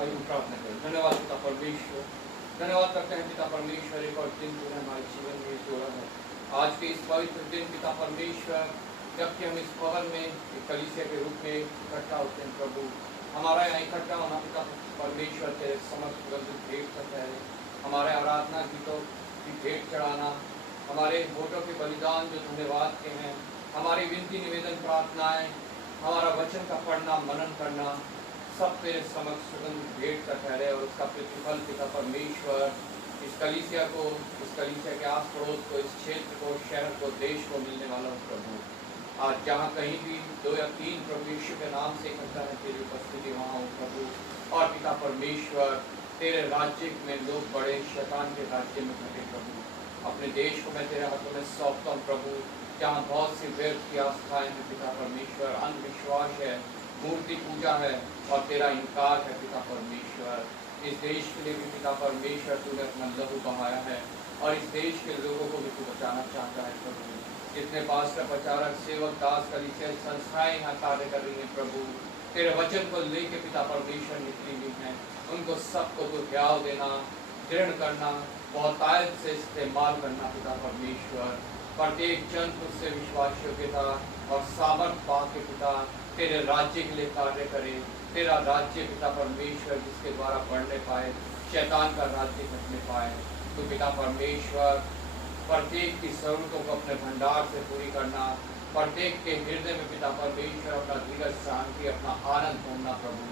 आयु प्रार्थना करें। धन्यवाद पिता परमेश्वर, धन्यवाद करते हैं पिता परमेश्वर, एक और दिन तूने हमारे जीवन में जोड़ा है। आज के इस पवित्र दिन पिता परमेश्वर, जबकि हम इस भवन में एक कलीसिया के रूप में इकट्ठा होते हैं प्रभु, हमारा यहाँ इकट्ठा होना पिता परमेश्वर तेरे समस्त सुगंधित भेंट करता है। हमारे आराधना गीतों की भेंट चढ़ाना, हमारे वोटों के बलिदान जो धन्यवाद के हैं, हमारी विनती निवेदन प्रार्थनाएं, हमारा वचन का पढ़ना मनन करना, सब तेरे समक्ष सुगंधित भेंट का ठहरे और उसका प्रतिफल पिता परमेश्वर इस कलीसिया को, इस कलीसिया के आस पड़ोस को, इस क्षेत्र को, शहर को, देश को मिलने वाला हो प्रभु। आज जहाँ कहीं भी 2 या 3 प्रभु यीशु के नाम से इकट्ठा है, तेरी उपस्थिति वहाँ हो प्रभु। और पिता परमेश्वर तेरे राज्य में लोग बड़े शैतान के राज्य में घटे प्रभु। अपने देश को मैं तेरे हाथों में सौंपता हूँ प्रभु, जहाँ बहुत सी व्यर्थ की आस्थाएं हैं पिता परमेश्वर, अंधविश्वास है, मूर्ति पूजा है और तेरा इनकार है पिता परमेश्वर। इस देश के लिए भी पिता परमेश्वर तूने अपना लहू बहाया है और इस देश के लोगों को भी तू बचाना चाहता है प्रभु। जितने पास्टर, प्रचारक, सेवक, दास, कलीसिया संस्थाएं यहाँ कार्य कर रही हैं प्रभु, तेरे वचन को लेके पिता परमेश्वर निकली हुई हैं, उनको सबको तू ध्यान देना, दृढ़ करना, बहुतायत से इस्तेमाल करना पिता परमेश्वर। प्रत्येक जन तुझसे विश्वास योग्यता और सामर्थ पा के पिता तेरे राज्य के लिए कार्य करे। तेरा राज्य पिता परमेश्वर जिसके द्वारा बढ़ने पाए, शैतान का राज्य घटने पाए। तो पिता परमेश्वर प्रत्येक की जरूरतों को अपने भंडार से पूरी करना, प्रत्येक के हृदय में पिता परमेश्वर अपना धीरज, शांति, अपना आनंद ढूंढना प्रभु।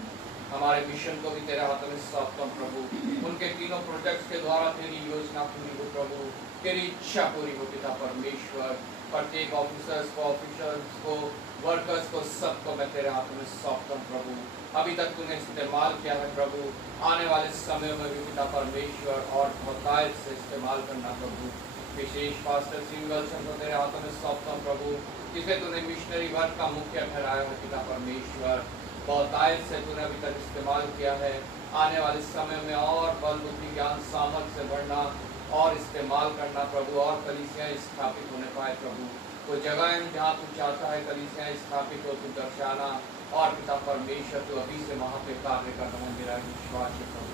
हमारे मिशन को भी तेरे हाथों में सौंपता हूं प्रभु। उनके तीनों प्रोजेक्ट्स के द्वारा तेरी योजना पूरी हो प्रभु, तेरी इच्छा पूरी हो पिता परमेश्वर। प्रत्येक ऑफिसर्स को, वर्कर्स को, सबको मैं तेरे हाथों में सौंपता हूं प्रभु। अभी तक तूने इस्तेमाल किया है प्रभु, आने वाले समय में भी पिता परमेश्वर और बहुतायत से इस्तेमाल करना प्रभु। विशेष पास्टर सिंगल्सन को तेरे हाथों में सौंपता हूं प्रभु, जिसे तूने मिशनरी वर्क का मुख्य ठहराया है पिता परमेश्वर। बहुतायत से तूने अभी तक इस्तेमाल किया है, आने वाले समय में और बल, बुद्धि, ज्ञान, सामर्थ्य से बढ़ना और इस्तेमाल करना प्रभु, और कलीसियाँ स्थापित होने पाए प्रभु। वो जगह है जहाँ तू चाहता है कलीसियाँ स्थापित हो, तू दर्शाना। और पिता परमेश्वर तू अभी से वहाँ पे कार्य कर रहा है, मेरा विश्वास है प्रभु।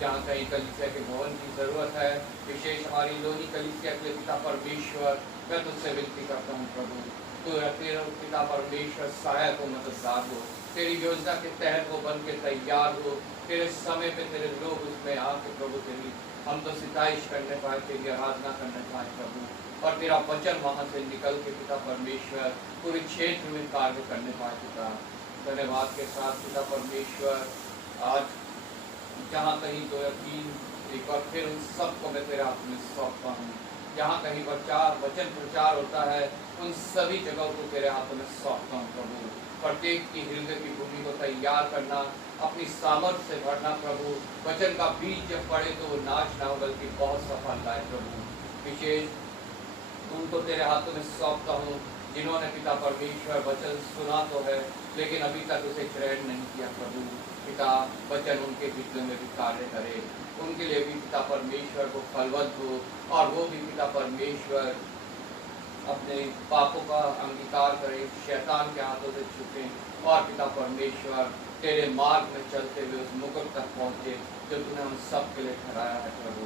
जहाँ कहीं कलीसिया के भवन की जरूरत है, विशेष हमारी लोनी कलीसिया के पिता परमेश्वर, मैं तुझसे विनती करता हूँ प्रभु, तो तेरा पिता परमेश्वर सहायक हो, मददगार हो, तेरी योजना के तहत वो बन के तैयार हो, तेरे समय पे तेरे लोग उसमें आके प्रभु तेरी हम तो सिताइश करने पाए, तेरी आराधना करने पाए प्रभु, और तेरा वचन वहाँ से निकल के पिता परमेश्वर पूरे क्षेत्र में कार्य करने पाए पिता। धन्यवाद के साथ पिता परमेश्वर, आज जहाँ कहीं 2 या 3 एक बार फिर उन सबको मैं तेरे हाथ में सौंपता हूँ। जहाँ कहीं वचन प्रचार होता है, उन सभी जगहों को तेरे हाथों में सौंपता हूँ प्रभु। प्रत्येक की हृदय की भूमि को तैयार करना, अपनी सामर्थ्य से भरना प्रभु। वचन का बीज जब पड़े तो वो नाश ना हो बल्कि बहुत सफल लाए प्रभु। विशेष उनको तेरे हाथों में सौंपता हूँ जिन्होंने पिता परमेश्वर वचन सुना तो है लेकिन अभी तक उसे ग्रहण नहीं किया प्रभु। पिता वचन उनके हृदय में भी कार्य करे, उनके लिए भी पिता परमेश्वर को फलवत हो, और वो भी पिता परमेश्वर अपने पापों का अंगीकार करें, शैतान के हाथों से छूटे, और पिता परमेश्वर तेरे मार्ग में चलते हुए उस मुकुट तक पहुँचे जो तूने हम सब के लिए ठहराया है प्रभु।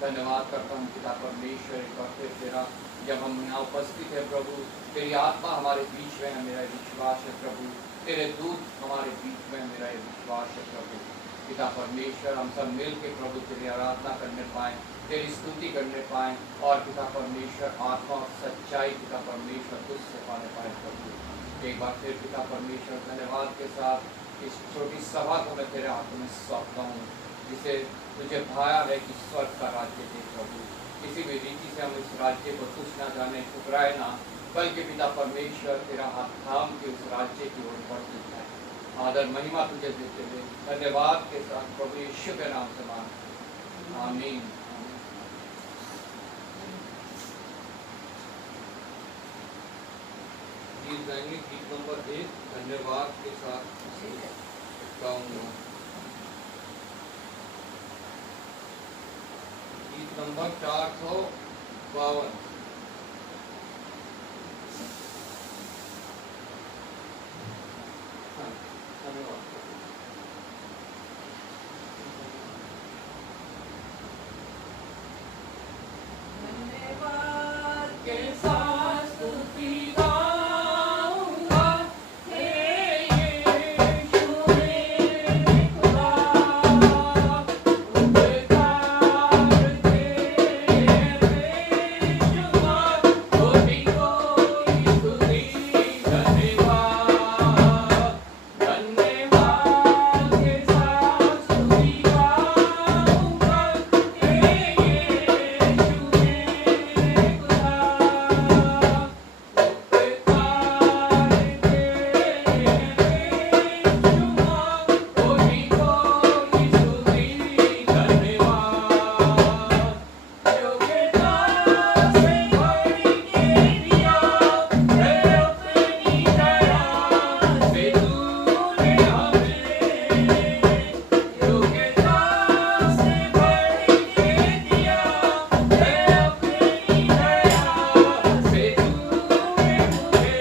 धन्यवाद करता हूँ पिता परमेश्वर, एक बार फिर तेरा जब हम यहाँ उपस्थित है प्रभु, तेरी आत्मा हमारे बीच में है, मेरा विश्वास है प्रभु। तेरे दूत हमारे बीच में, मेरा विश्वास है प्रभु। पिता परमेश्वर हम सब मिल के प्रभु तेरी आराधना करने पाएँ, तेरी स्तुति करने पाएँ, और पिता परमेश्वर आत्मा और सच्चाई पिता परमेश्वर तुझसे पाने पाए प्रभु। एक बार फिर पिता परमेश्वर धन्यवाद के साथ इस छोटी सभा को मैं तेरे हाथों में सौंपता हूँ, जिसे तुझे भाया है कि स्वर्ग का राज्य दे प्रभु। किसी भी रीति से हम इस राज्य को तुझ ना जाने, ठुकराए ना, बल्कि पिता परमेश्वर तेरा हाथ थाम के उस राज्य की ओर बढ़ते जाए। आदर महिमा तुझे देते हुए धन्यवाद के साथ प्रभु यीशु के नाम से मांग, आमीन। गीत नंबर 1 धन्यवाद के साथ गाऊंगा। गीत नंबर 452। के साथ स्तुति गाऊंगा, हे यीशु मेरे खुदा, उपकार तेरे बेशुमार, कोटि कोटि स्तुति धन्यवाद, धन्यवाद के साथ स्तुति गाऊंगा, हे यीशु मेरे खुदा, उपकार तेरे बेशुमार, कोटि कोटि स्तुति धन्यवाद, योग्यता से भर के दिया है अपनी दया से तूने हमें, योग्यता से भर के दिया है अपनी दया से तूने मुझे,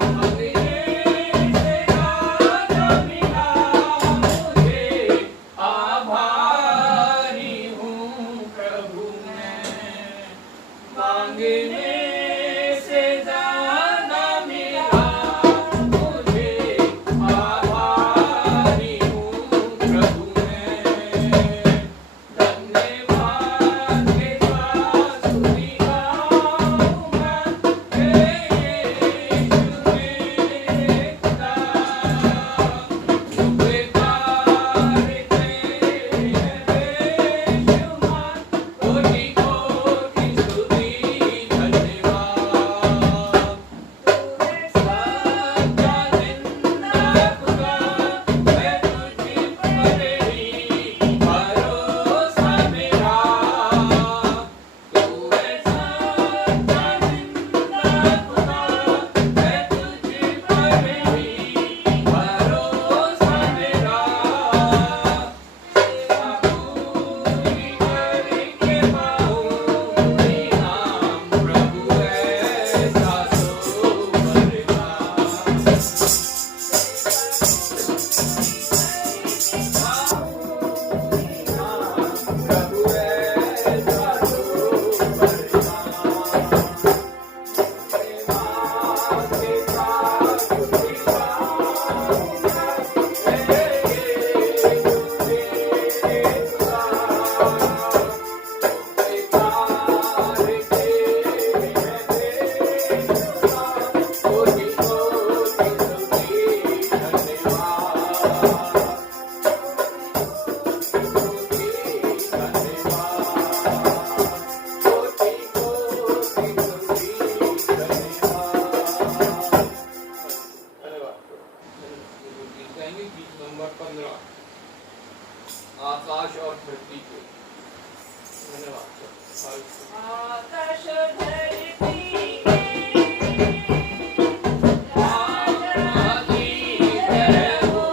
मांगने से ज़्यादा मिला मुझे, आभारी हूँ प्रभु मैं, मांगने से ज़्यादा मिला मुझे, आभारी हूँ प्रभु मैं, धन्यवाद के साथ स्तुति गाऊंगा, हे यीशु मेरे खुदा, उपकार तेरे बेशुमार, कोटि कोटि स्तुति धन्यवाद, तूने सच्चा जिंदा खुदा, मैं तुझ पर ही भरोसा मेरा, तूने सच्चा जिंदा खुदा, मैं तुझ पर ही भरोसा मेरा, सेवा पूरी करके पाऊंगी नाम प्रभु ऐसा तो करना, प्रभु ऐसा तो करना, प्रेमा के साथ स्तुति गाऊंगा, हे यीशु मेरे खुदा, उपकार तेरे बेशुमार, कोटि कोटि स्तुति धन्यवाद, गीत नंबर 15, आकाश और धरती के, धन्यवाद। आकाश धरती आदि है वो,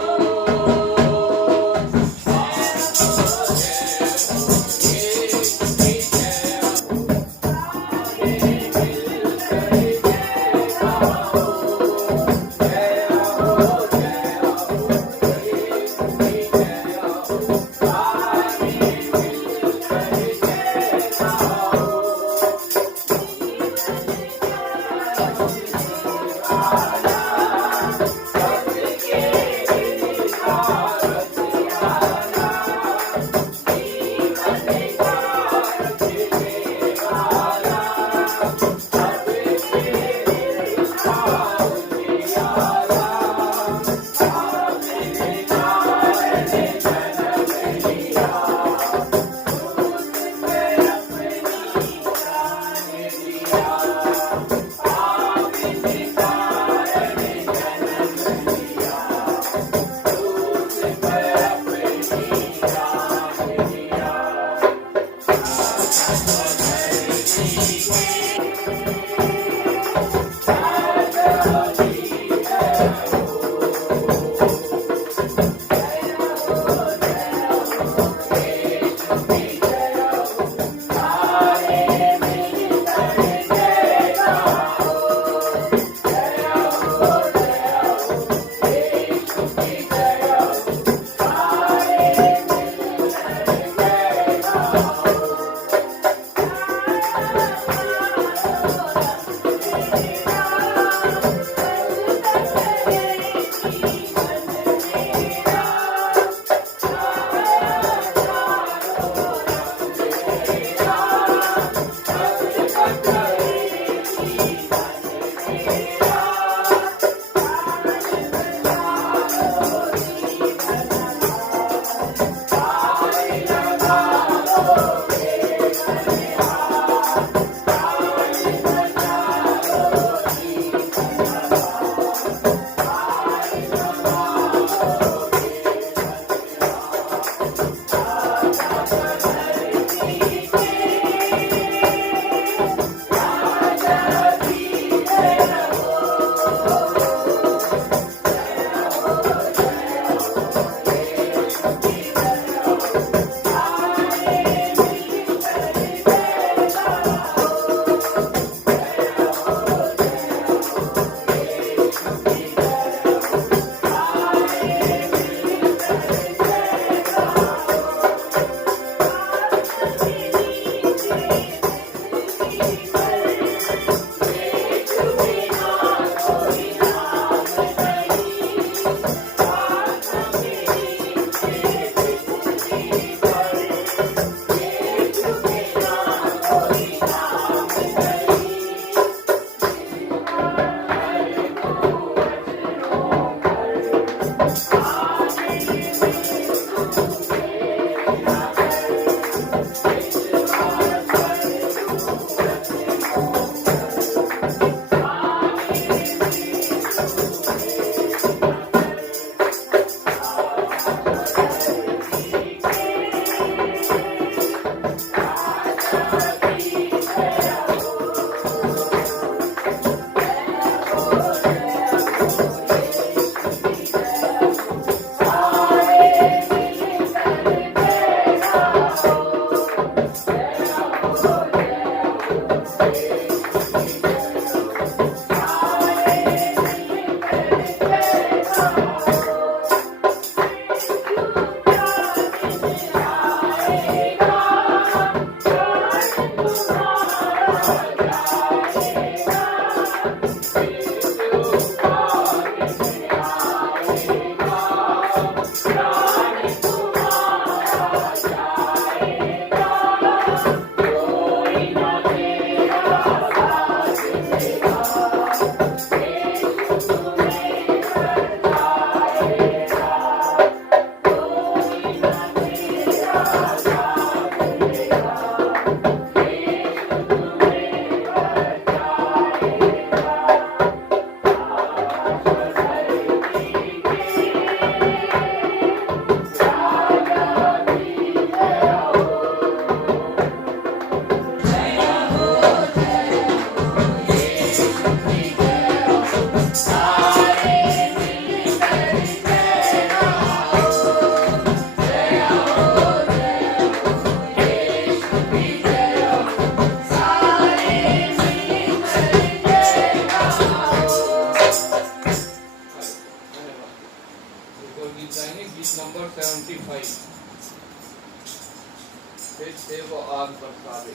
फिर से वो आग बरसा दे।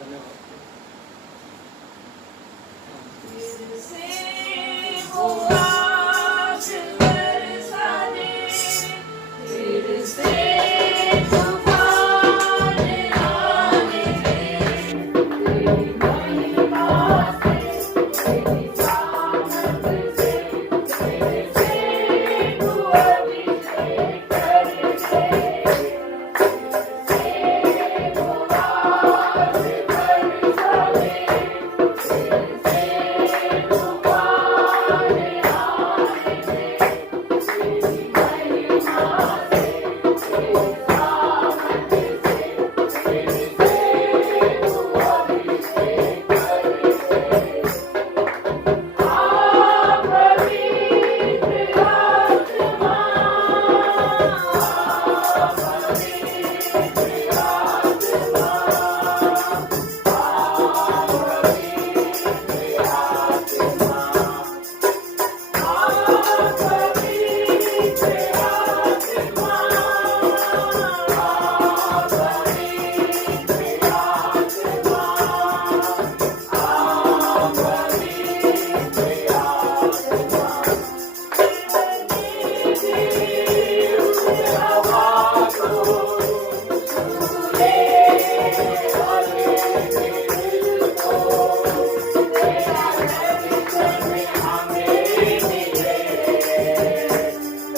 धन्यवाद। फिर से वो आग बरसा दे, फिर से तूफान आने दे, तेरी महिमा से, तेरी सामर्थ से, फिर से तू अभिषेक कर दे, फिर से वो आग बरसा दे, फिर से तूफान आने दे, तेरी महिमा से, तेरी सामर्थ से, फिर से तू अभिषेक कर दे। आ पवित्र आत्मा, आ पवित्र आत्मा, आ पवित्र आत्मा, आ पवित्र आत्मा, आ पवित्र आत्मा, आ पवित्र आत्मा। तेरी उस हवा को छू ले, हरे दिल को, तेरा दर्शन हमें मिले,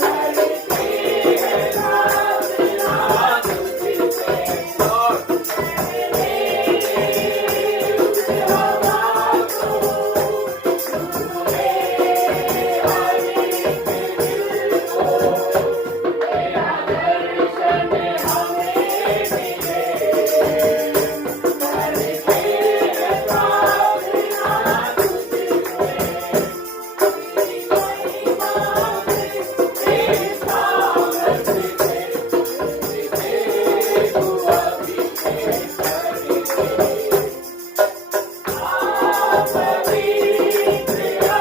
करते हैं प्रार्थना तुझसे, तेरी उस हवा को छू ले, हरे दिल को, तेरा दर्शन हमें मिले, करते हैं प्रार्थना तुझसे, तेरी महिमा से, तेरी सामर्थ से, फिर से तू अभिषेक कर दे। आ पवित्र आत्मा, आ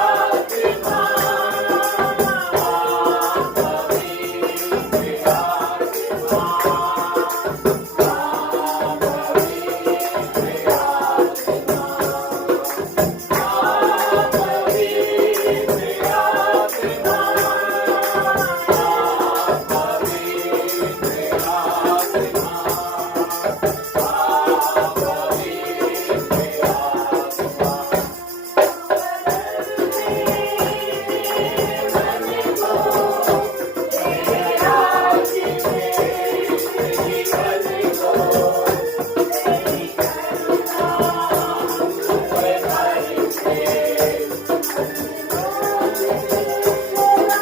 पवित्र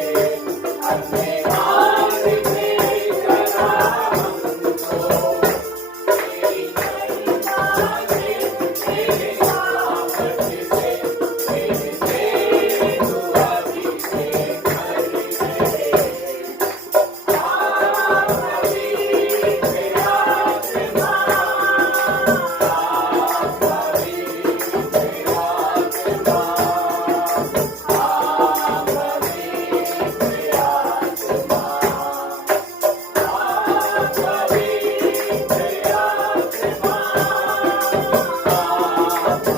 आत्मा, आ पवित्र आत्मा, आ पवित्र आत्मा, आ पवित्र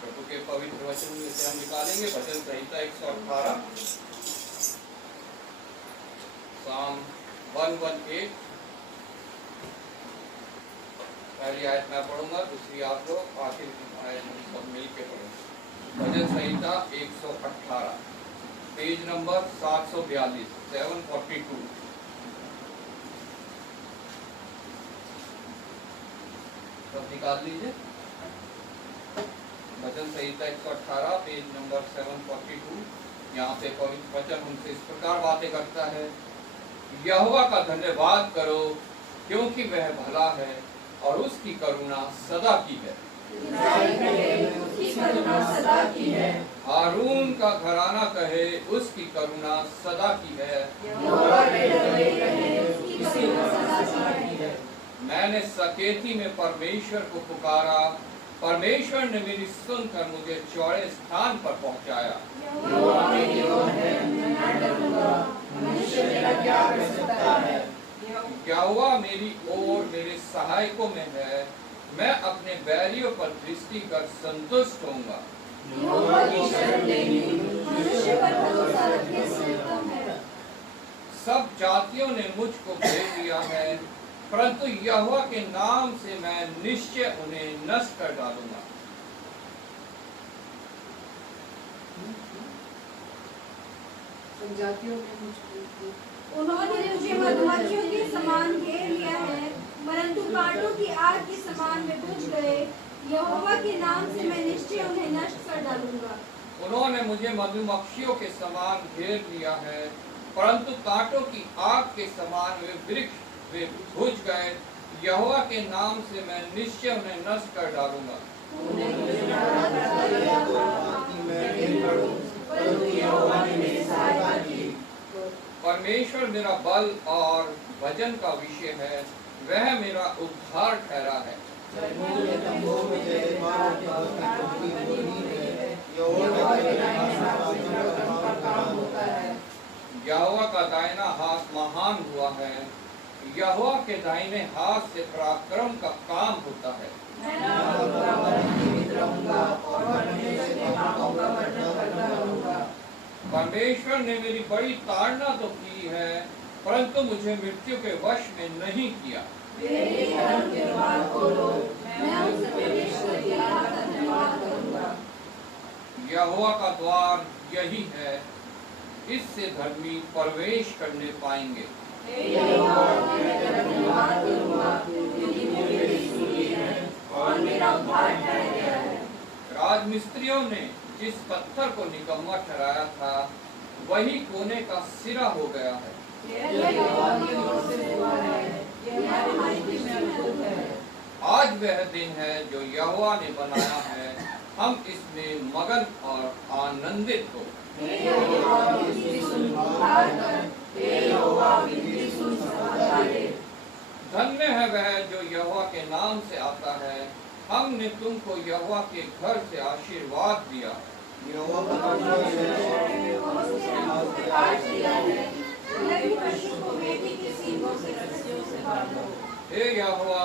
प्रभु के पवित्र वचन में से हम निकालेंगे भजन संहिता 118, साम 118। पहली आयत मैं पढ़ूंगा, दूसरी आप लोग, आखिर आयत हम सब मिल के पढ़ेंगे। भजन संहिता 118, पेज नंबर 742, 742। सब निकाल लीजिए। भजन संहिता 118, पेज नंबर 742। यहाँ पे पवित्र वचन हमसे इस प्रकार बातें करता है, यहोवा का धन्यवाद करो क्योंकि वह भला है और उसकी करुणा सदा की है। हारून का घराना कहे उसकी करुणा सदा की है। मैंने सकेती में परमेश्वर को पुकारा, परमेश्वर ने मेरी सुनकर मुझे चौड़े स्थान पर पहुंचाया। यहोवा मेरी ओर मेरे सहायकों में है, मैं अपने बैरियों पर दृष्टि कर संतुष्ट होऊंगा। सब जातियों ने मुझको भेज दिया है, परंतु यहोवा के नाम से मैं निश्चय उन्हें नष्ट कर डालूंगा। उन्होंने मुझे मधुमक्खियों के समान घेर लिया है, परंतु कांटों की आग के समान वे बुझ गए। यहोवा के नाम से मैं निश्चय उन्हें नष्ट कर डालूंगा। उन्होंने मुझे मधुमक्खियों के समान घेर लिया है, परंतु कांटों की आग के समान वे बुझ गए। यहोवा के नाम से मैं निश्चय उन्हें नष्ट कर डालूंगा। परमेश्वर मेरा बल और भजन का विषय है, वह मेरा उद्धार ठहरा है। यहोवा का दाहिना हाथ महान हुआ है, यहोवा के दाहिने हाथ से पराक्रम का काम होता है। परमेश्वर ने मेरी बड़ी ताड़ना तो की है, परंतु मुझे मृत्यु के वश में नहीं किया। यहोवा का द्वार यही है, इससे धर्मी प्रवेश करने पाएंगे। राजमिस्त्रियों ने जिस पत्थर को निकम्मा ठहराया था, वही कोने का सिरा हो गया है। आज वह दिन है जो यहोवा ने बनाया है, हम इसमें मगन और आनंदित हो। धन्य है वह जो यहोवा के नाम से आता है, हमने तुमको यहोवा के घर से आशीर्वाद दिया। हे यहोवा,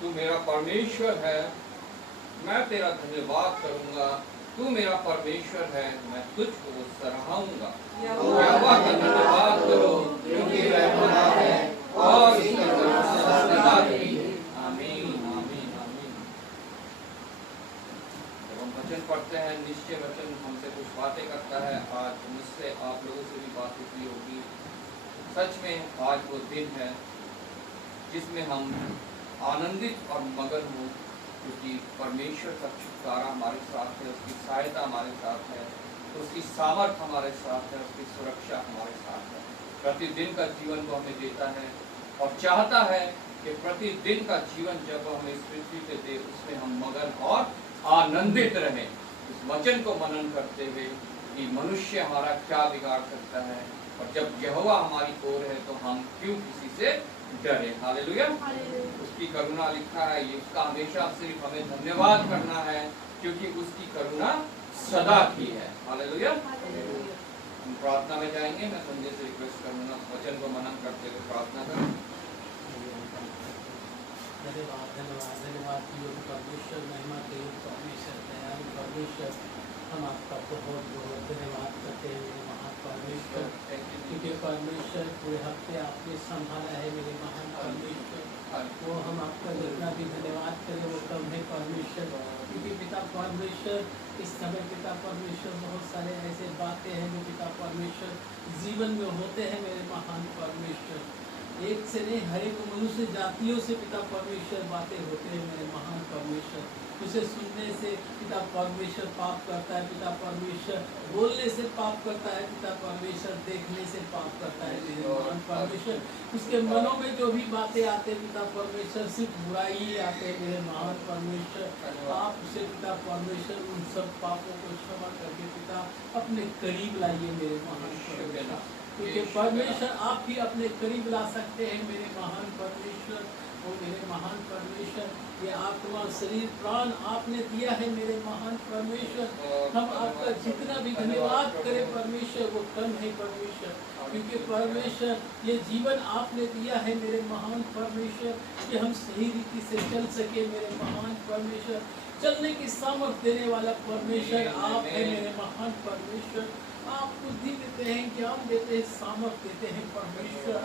तू मेरा परमेश्वर है, मैं तेरा धन्यवाद करूंगा। तू मेरा परमेश्वर है, मैं तुझको सराहूंगा। यहोवा का धन्यवाद करो क्योंकि वह भला है और उसकी करुणा सदा की है। आमीन, आमीन, आमीन। जब हम वचन पढ़ते हैं, निश्चय वचन हमसे कुछ बातें करता है। आज मुझसे आप लोगों से भी बात हुई होगी। सच में आज वो दिन है जिसमें हम आनंदित और मगन हो, क्योंकि परमेश्वर का छुटकारा हमारे साथ है, उसकी सहायता हमारे साथ है, उसकी सामर्थ हमारे साथ है, उसकी सुरक्षा हमारे साथ है। प्रतिदिन का जीवन वो हमें देता है और चाहता है कि प्रतिदिन का जीवन जब हमें इस पृथ्वी पे दे, उसमें हम मगन और आनंदित रहें। इस वचन को मनन करते हुए कि मनुष्य हमारा क्या बिगाड़ सकता है, और जब यहोवा हमारी ओर है तो हम क्यों किसी से डरे। हालेलुया। उसकी करुणा लिखा है, ये उसका हमेशा सिर्फ हमें धन्यवाद करना है, क्योंकि उसकी करुणा सदा की है। हालेलुया। हम प्रार्थना में जाएंगे। मैं संजय से रिक्वेस्ट करूंगा वचन को मनन करते हुए प्रार्थना करें। धन्यवाद परमेश्वर, महिमा के परमेश्वर, दयालु परमेश्वर, हम आपका बहुत बहुत धन्यवाद करते हैं मेरे महान परमेश्वर, क्योंकि परमेश्वर पूरे हफ्ते आपने संभाला है मेरे महान परमेश्वर। वो हम आपका जितना भी धन्यवाद करें वो कम है परमेश्वर, क्योंकि पिता परमेश्वर इस समय पिता परमेश्वर बहुत सारे ऐसे बातें हैं जो पिता परमेश्वर जीवन में होते हैं मेरे महान परमेश्वर। एक से नहीं, हर एक मनुष्य जातियों से पिता परमेश्वर बातें होते हैं मेरे महान परमेश्वर, उसे सुनने से पिता परमेश्वर पाप करता है, पिता परमेश्वर बोलने से पाप करता है, पिता परमेश्वर देखने से पाप करता है। मेरे महान परमेश्वर, उसके मनों में जो भी बातें आते हैं पिता परमेश्वर सिर्फ बुराई ही आते हैं। मेरे महान परमेश्वर, आप उसे पिता परमेश्वर उन सब पापों को क्षमा करके पिता अपने करीब लाइए मेरे महान परमेश्वर, क्योंकि परमेश्वर आप ही अपने करीब ला सकते हैं मेरे महान परमेश्वर। ओ मेरे महान परमेश्वर, ये आत्मा शरीर प्राण आपने दिया है मेरे महान परमेश्वर। हम आपका जितना भी धन्यवाद करें परमेश्वर वो कम है परमेश्वर, क्योंकि परमेश्वर ये जीवन आपने दिया है मेरे महान परमेश्वर कि हम सही रीति से चल सके मेरे महान परमेश्वर। चलने की सामर्थ देने वाला परमेश्वर आप है मेरे महान परमेश्वर। आप बुद्धि देते हैं, ज्ञान देते हैं, सामर्थ देते हैं परमेश्वर।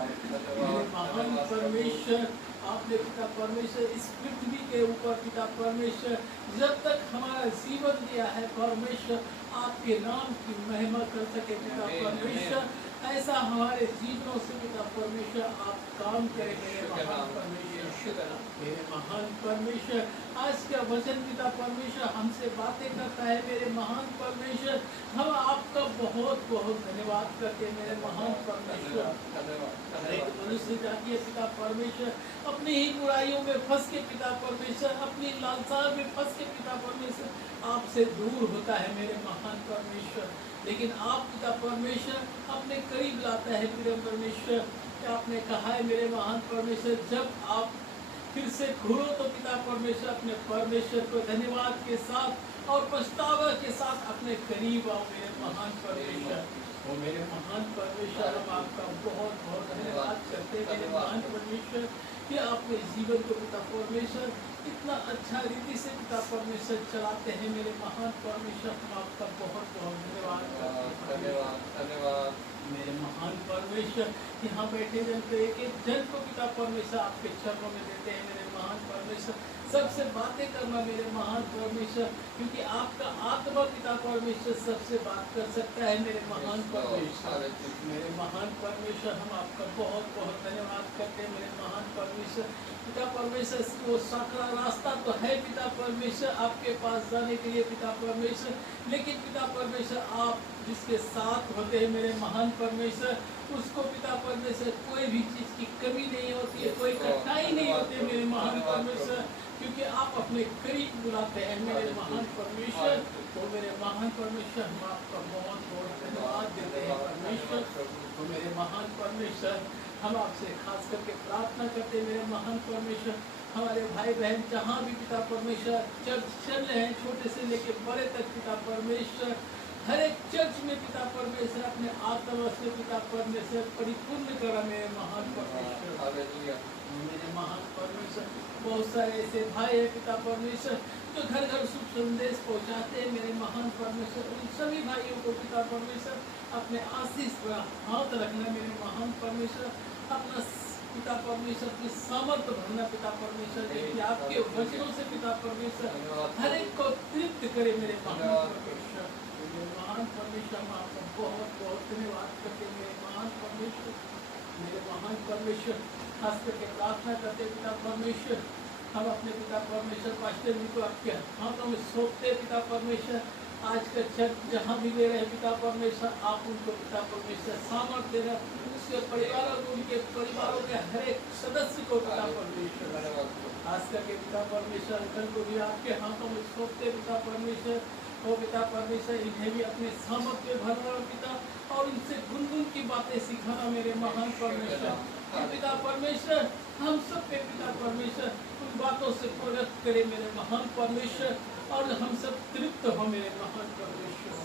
मेरे महान परमेश्वर, आपने पिता परमेश्वर इस पृथ्वी के ऊपर पिता परमेश्वर जब तक हमारा जीवन दिया है परमेश्वर, आपके नाम की महिमा कर सके पिता परमेश्वर। ऐसा हमारे जीवनों से पिता परमेश्वर आप काम करें मेरे महान परमेश्वर। मेरे महान परमेश्वर, आज का वचन पिता परमेश्वर हमसे बातें करता है मेरे महान परमेश्वर। हम आपका बहुत बहुत धन्यवाद करते हैं मेरे महान परमेश्वर। एक मनुष्य जाती है पिता परमेश्वर अपनी ही बुराइयों में फंस के पिता परमेश्वर, अपनी लालसा में फंस के पिता परमेश्वर आपसे दूर होता है मेरे महान परमेश्वर। लेकिन आप पिता परमेश्वर अपने करीब लाता है पिता परमेश्वर। आपने कहा है मेरे महान परमेश्वर, जब आप फिर से घूरो तो पिता परमेश्वर अपने परमेश्वर को धन्यवाद के साथ और पछतावा के साथ अपने करीब आओ मेरे महान परमेश्वर। वो मेरे महान परमेश्वर, हम आपका बहुत बहुत धन्यवाद करते हैं मेरे महान परमेश्वर कि आपने जीवन को पिता परमेश्वर इतना अच्छा रीति से पिता परमेश्वर चलाते हैं मेरे महान परमेश्वर। हम आपका बहुत बहुत धन्यवाद मेरे महान परमेश्वर। यहाँ बैठे जन को एक एक जन को पिता परमेश्वर आपके चरणों में देते हैं मेरे महान परमेश्वर। सबसे बातें करना मेरे महान परमेश्वर, क्योंकि आपका आत्मा पिता परमेश्वर सबसे बात कर सकता है मेरे महान परमेश्वर। मेरे महान परमेश्वर, हम आपका बहुत बहुत धन्यवाद करते हैं मेरे महान परमेश्वर। पिता परमेश्वर, वो साकरा रास्ता तो है पिता परमेश्वर आपके पास जाने के लिए पिता परमेश्वर, लेकिन पिता परमेश्वर आप जिसके साथ होते हैं मेरे महान परमेश्वर, उसको पिता परमेश्वर कोई भी चीज़ की कमी नहीं होती है, कोई कठिनाई नहीं होती है मेरे महान परमेश्वर, क्योंकि आप अपने करीब बुलाते हैं मेरे महान परमेश्वर। तो मेरे महान परमेश्वर, हम आपका बहुत बहुत धन्यवाद देते हैं परमेश्वर। तो मेरे महान परमेश्वर, हम आपसे खास करके प्रार्थना करते हैं मेरे महान परमेश्वर। हमारे भाई बहन जहाँ भी पिता परमेश्वर चर्च चल रहे हैं, छोटे से लेकर बड़े तक पिता परमेश्वर, हर एक चर्च में पिता परमेश्वर अपने आत्मा से पिता परमेश्वर परिपूर्ण करा मेरे महान परमेश्वर। मेरे महान परमेश्वर, बहुत सारे ऐसे भाई है पिता परमेश्वर जो घर घर शुभ संदेश पहुंचाते हैं मेरे महान परमेश्वर। उन सभी भाइयों को पिता परमेश्वर अपने आशीष पर हाथ रखना मेरे महान परमेश्वर। अपना पिता परमेश्वर की सामर्थ्य भरना पिता परमेश्वर, कि आपके वचनों से पिता परमेश्वर हर एक को तृप्त करे मेरे महान परमेश्वर। मेरे महान परमेश्वर, हम आपका बहुत बहुत धन्यवाद करते हैं मेरे महान परमेश्वर। मेरे महान परमेश्वर, खास करके प्रार्थना करते पिता परमेश्वर, हम अपने पिता परमेश्वर पास्टर जी को आपके हाथों में सौंपते पिता परमेश्वर। आज का चर्च जहाँ भी ले रहे हैं पिता परमेश्वर, आप उनको पिता परमेश्वर सामर्थ्य देना, उसके परिवारों को, उनके परिवारों के हर एक सदस्य को पिता परमेश्वर, खास करके पिता परमेश्वर अंकल को भी आपके हाथों में सौंपते पिता परमेश्वर। ओ पिता परमेश्वर, इन्हें भी अपने सामर्थ्य में भरना पिता, और इनसे गुनगुन की बातें सिखाना मेरे महान परमेश्वर। पिता परमेश्वर, हम सब पे पिता परमेश्वर उन बातों से प्रगट करे मेरे महान परमेश्वर, और हम सब तृप्त हो मेरे महान परमेश्वर।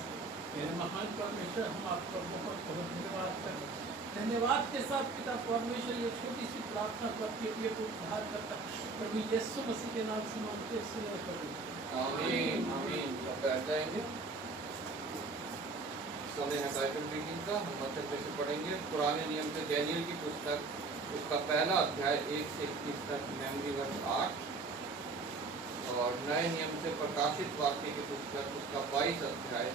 मेरे महान परमेश्वर, हम आपका बहुत बहुत धन्यवाद करते हैं। धन्यवाद के साथ पिता परमेश्वर, ये छोटी सी प्रार्थना करके हुए को उद्धार करता प्रभु यीशु मसीह के नाम से मांगते हैं प्रभु, आमीन आमीन। सब बैठ जाएंगे। समय है बाइबल रीडिंग का। हम अच्छे से पढ़ेंगे पुराने नियम से डैनियल की पुस्तक, उसका पहला अध्याय 1 से 21 तक, मेमोरी वर्ष 8, और नए नियम से प्रकाशित वाक्य की पुस्तक, उसका 22 अध्याय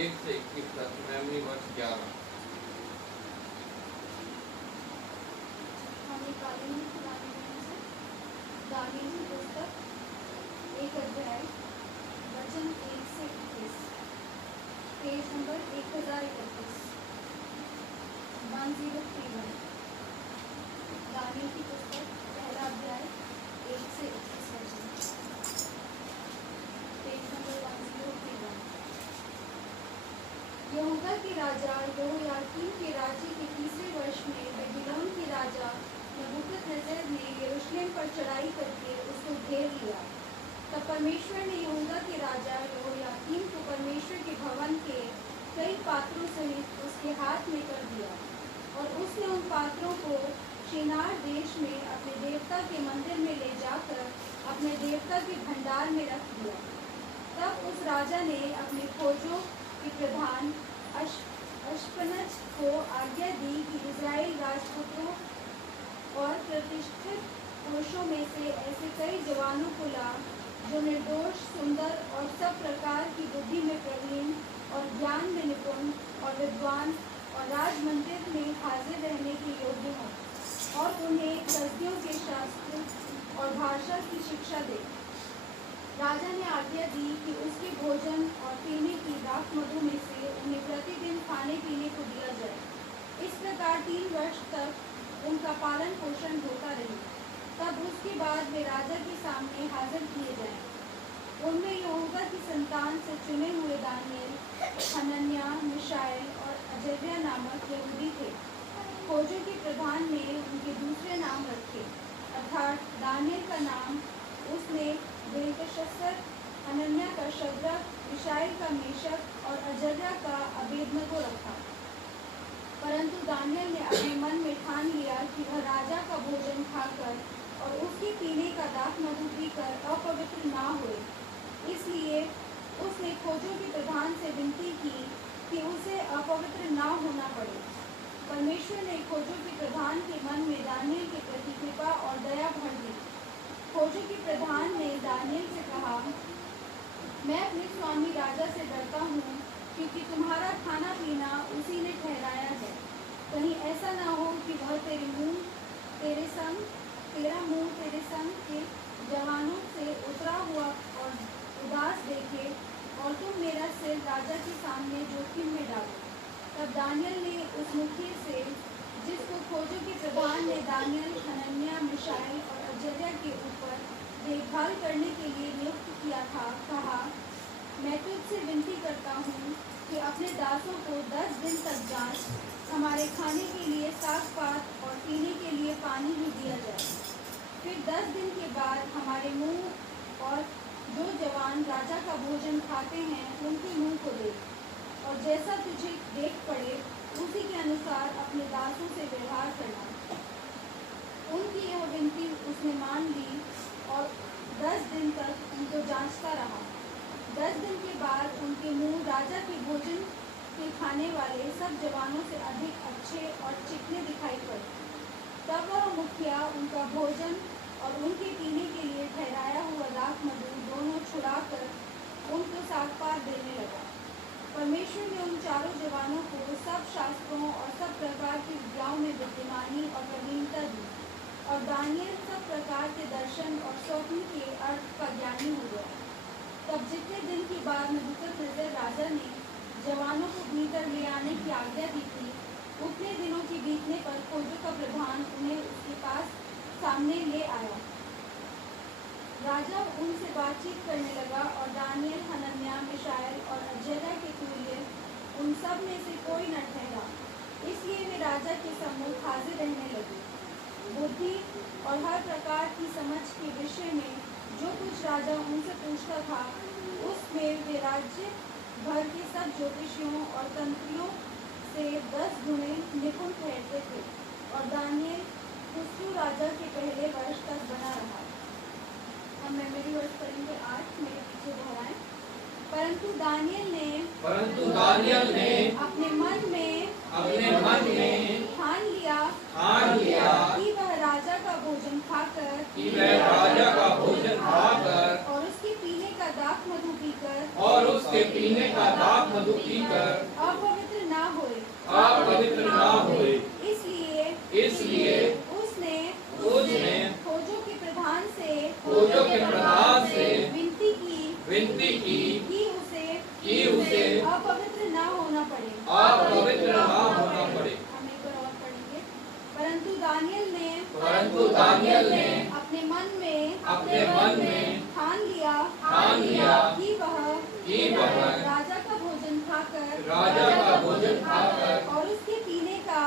1 से 21 तक, मेमोरी वर्ष 11। हम निकालेंगे पुराने नियम से दानियेल की पुस्तक एक अध्याय वचन 1 से 21, पेज नंबर 1031, 1031। दानियल की पुस्तक पहला अध्याय 1 से 21 वचन, पेज नंबर 1031। यहूदा के राजा यहोयाकीम के राज्य के तीसरे वर्ष में बेबीलोन के राजा नबूकदनेस्सर ने यरूशलेम पर चढ़ाई करके उसको घेर लिया। तब परमेश्वर ने यहूदा के राजा यहोयाकीम को परमेश्वर के भवन के कई पात्रों सहित उसके हाथ में कर दिया, और उसने उन पात्रों को शिनार देश में अपने देवता के मंदिर में ले जाकर अपने देवता के भंडार में रख दिया। तब उस राजा ने अपने खोजों के प्रधान अश्पनज को आज्ञा दी कि इज़राइल राजपुत्रों और प्रतिष्ठित पुरुषों में से ऐसे कई जवानों को ला जो निर्दोष, सुंदर और सब प्रकार की बुद्धि में प्रवीण और ज्ञान में निपुण और विद्वान और राजमंदिर में हाजिर रहने के योग्य हों, और उन्हें कसदियों के शास्त्र और भाषा की शिक्षा दे। राजा ने आज्ञा दी कि उसके भोजन और पीने की दाख मधु में से उन्हें प्रतिदिन खाने पीने को दिया जाए। इस प्रकार 3 वर्ष तक उनका पालन पोषण होता रहे। तब उसके बाद वे राजा के सामने हाजिर किए जाएं। उनमें यहूदा की संतान से चुने हुए दानियल, हनन्याह, मिशाएल और अजर्याह नामक यहूदी थे। खोजों के प्रधान ने उनके दूसरे नाम रखे, अर्थात दानियल का नाम उसने बेलतशस्सर, हनन्याह का शद्रक, मिशाएल का मेशक और अजर्याह का अबेदनगो रखा। परंतु दानियल ने अपने मन में ठान लिया कि वह राजा का भोजन खाकर और उसके पीने का दाख मधु पीकर अपवित्र ना होए। इसलिए उसने खोजों के प्रधान से विनती की कि उसे अपवित्र ना होना पड़े। परमेश्वर ने खोजों के प्रधान के मन में दानियल के प्रति कृपा और दया भर दी। खोजों के प्रधान ने दानियल से कहा, मैं अपने स्वामी राजा से डरता हूँ, क्योंकि तुम्हारा खाना पीना उसी ने ठहराया है। कहीं ऐसा ना हो कि वह तेरा मुंह तेरे संग के जवानों से उतरा हुआ और उदास देखे, और तुम मेरा सिर राजा के सामने जोखिम में डालो। तब दानियल ने उस मुखिए से, जिसको खोजों के प्रधान ने दानियल, हनन्याह, मिशाएल और अजर्याह के ऊपर देखभाल करने के लिए नियुक्त किया था, कहा, मैं तुझसे विनती करता हूँ कि अपने दासों को 10 दिन तक जांच, हमारे खाने के लिए साग पात और पीने के लिए पानी भी दिया जाए। फिर 10 दिन के बाद हमारे मुंह और जो जवान राजा का भोजन खाते हैं उनके मुंह को दे, और जैसा तुझे देख पड़े उसी के अनुसार अपने दासों से व्यवहार करना। उनकी यह विनती उसने मान ली और 10 दिन तक उनको जांचता रहा। 10 दिन के बाद उनके मुंह राजा के भोजन के खाने वाले सब जवानों से अधिक अच्छे और चिकने दिखाई पड़े। तब वह मुखिया उनका भोजन और उनके पीने के लिए ठहराया हुआ दाख मधु दोनों छुड़ाकर उनको सागपात देने लगा। परमेश्वर ने उन चारों जवानों को सब शास्त्रों और सब प्रकार की विद्याओं में बुद्धिमानी और प्रवीणता दी, और दानियल सब प्रकार के दर्शन और स्वप्न के अर्थ का ज्ञानी हो गया। तब जितने दिन के बाद नबूकदनेस्सर राजा ने जवानों को भीतर ले आने की आज्ञा दी थी, उतने दिनों के बीतने पर खोजों का प्रधान उन्हें उसके पास सामने ले आया। राजा उनसे बातचीत करने लगा, और दानियल, हनन्याह, मिशाएल और अजर्याह के तुल्य उन सब में से कोई न ठहरा। इसलिए वे राजा के सम्मुख हाजिर रहने लगे। बुद्धि और हर प्रकार की समझ के विषय में जो कुछ राजा उनसे पूछता था, उसमें वे राज्य भर के सब ज्योतिषियों और तंत्रियों से 10 गुणे निपुण ठहरते थे। और दानियल खुसरू राजा के पहले वर्ष तक बना रहा। हम मेमोरी वर्ष पढ़ेंगे 8, मेरे पीछे दोहराएं। परंतु दानियल ने अपने मन में ठान लिया कि वह राजा का भोजन खाकर और उसके पीने का दाख मधु पीकर अपवित्र ना होए। इसलिए उसने खोजों के प्रधान से विनती परंतु दानियल ने अपने मन में ठान लिया कि वह राजा का भोजन खाकर और उसके पीने का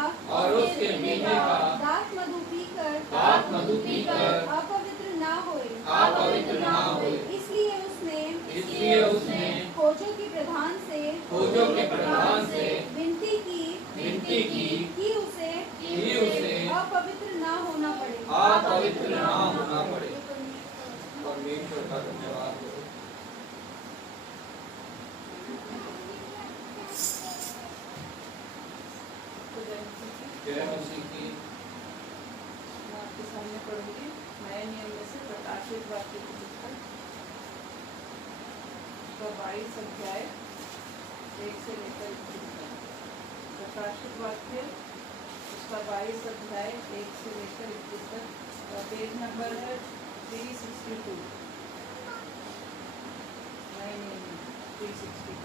दाख मधु पीकर अपवित्र ना होए। इसलिए उसने खोजों के प्रधान से विनती की कि उसे अपवित्र ना होना पड़े। परमेश्वर का धन्यवाद हो। जय मसीह की। मैं आपके सामने पढ़ूंगी नए नियम में से प्रकाशित वाक्य की पुस्तक उसका 22 अध्याय 1 से लेकर 21 तक। प्रकाशित वाक्य उसका 22 अध्याय 1 से लेकर 21 तक और पेज नंबर है 362। नए नियम में 362।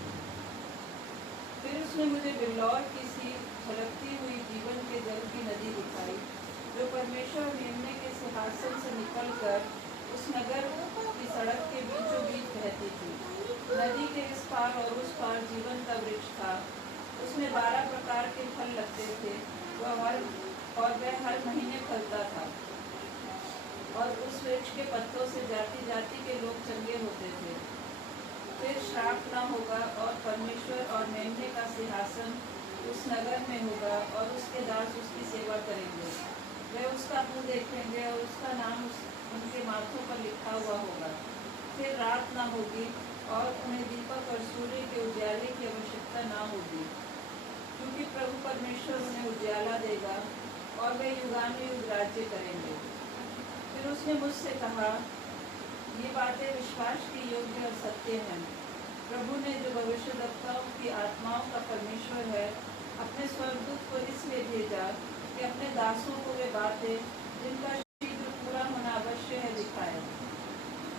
फिर उसने मुझे बिल्लौर की सी छलकती हुई जीवन के जल की नदी दिखाई, जो परमेश्वर मेमने के सिंहासन से निकलकर उस नगर की सड़क के बीचों बीच बहती थी। नदी के इस पार और उस पार जीवन का वृक्ष था। उसमें 12 प्रकार के फल लगते थे। वह हर महीने फलता था और उस वृक्ष के पत्तों से जाति जाति के लोग चंगे होते थे। फिर श्राप न होगा और परमेश्वर और मेमने का सिंहासन उस नगर में होगा और उसके दास उसकी सेवा करेंगे। वे उसका मुँह देखेंगे और उसका नाम उनके माथों पर लिखा हुआ होगा। फिर रात न होगी और उन्हें दीपक और सूर्य के उजाले की आवश्यकता न होगी, क्योंकि प्रभु परमेश्वर उन्हें उजाला देगा और वे युगानुयुग राज्य करेंगे। फिर उसने मुझसे कहा, ये बातें विश्वास के योग्य और सत्य हैं। प्रभु ने जो भविष्यद्वक्ताओं की आत्माओं का परमेश्वर है, अपने स्वर्गदूत को इसलिए भेजा कि अपने दासों को वे बातें जिनका शीघ्र पूरा होना अवश्य है दिखाए।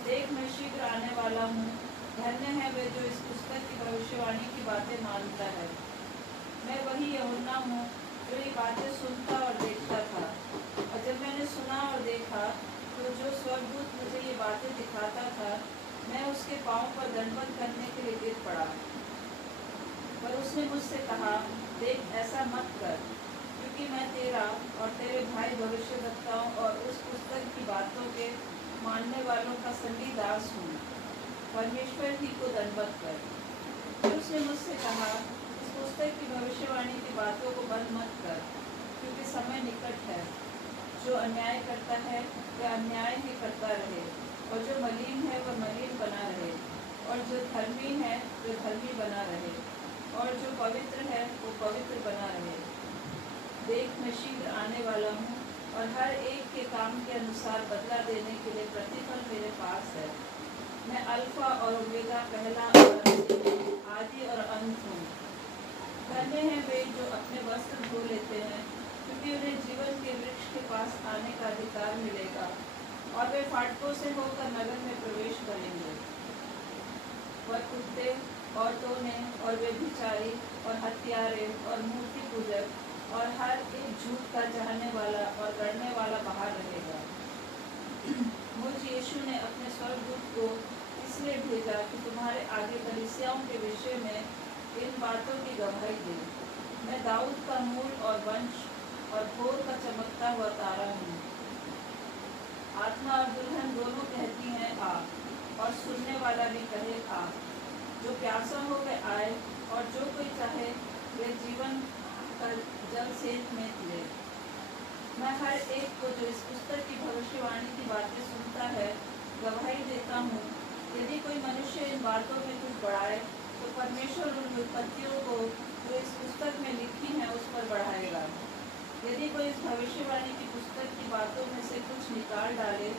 देख, मैं शीघ्र आने वाला हूँ। धन्य है वे जो इस पुस्तक की भविष्यवाणी की बातें मानता है। मैं वही यूहन्ना हूँ जो ये बातें सुनता और देखता था। और जब मैंने सुना और देखा तो जो स्वर्गदूत मुझे ये बातें दिखाता था, मैं उसके पाँव पर दंडवत करने के लिए गिर पड़ा। पर उसने मुझसे कहा, देख, ऐसा मत कर, क्योंकि मैं तेरा और तेरे भाई भविष्यद्वक्ताओं और उस पुस्तक की बातों के मानने वालों का संगी दास हूँ। परमेश्वर ही को दंडवत कर। फिर उसने मुझसे कहा, इस पुस्तक की भविष्यवाणी की बातों को बंद मत कर, क्योंकि समय निकट है। जो अन्याय करता है वह अन्याय ही करता रहे, और जो मलिन है वह मलिन बना रहे, और जो धर्मी है वह धर्मी बना रहे, और जो पवित्र है वो पवित्र बना रहे। देख, मैं शीघ्र आने वाला हूँ और हर एक के काम के अनुसार बदला देने के लिए प्रतिफल मेरे पास है। मैं अल्फा और ओमेगा, पहला और अंतिम, आदि और अंत हूँ। धन्य हैं वे जो अपने वस्त्र धो लेते हैं, क्योंकि उन्हें जीवन के वृक्ष के पास आने का अधिकार मिलेगा और वे फाटकों से होकर नगर में प्रवेश करेंगे। वह कुत्ते और टोने और व्यभिचारी और हत्यारे और मूर्ति पूजक और हर एक झूठ का चाहने वाला और गढ़ने वाला बाहर रहेगा। मुझ यीशु ने अपने स्वर्गदूत को इसलिए भेजा कि तुम्हारे आगे कलीसियाओं के विषय में इन बातों की गवाही दे। मैं दाऊद का मूल और वंश और भोर का चमकता हुआ तारा हूँ। आत्मा और दुल्हन दोनों कहती हैं, आ, और सुनने वाला भी कहे, आ। जो प्यासा हो वह आए, और जो कोई चाहे वह जीवन का जल से में ले। मैं हर एक को जो इस पुस्तक की भविष्यवाणी की बातें सुनता है गवाही देता हूँ। यदि कोई मनुष्य इन बातों में कुछ बढ़ाए तो परमेश्वर उन विपत्तियों को जो इस पुस्तक में लिखी हैं उस पर बढ़ाएगा। यदि कोई इस भविष्यवाणी की पुस्तक की बातों में से कुछ निकाल डाले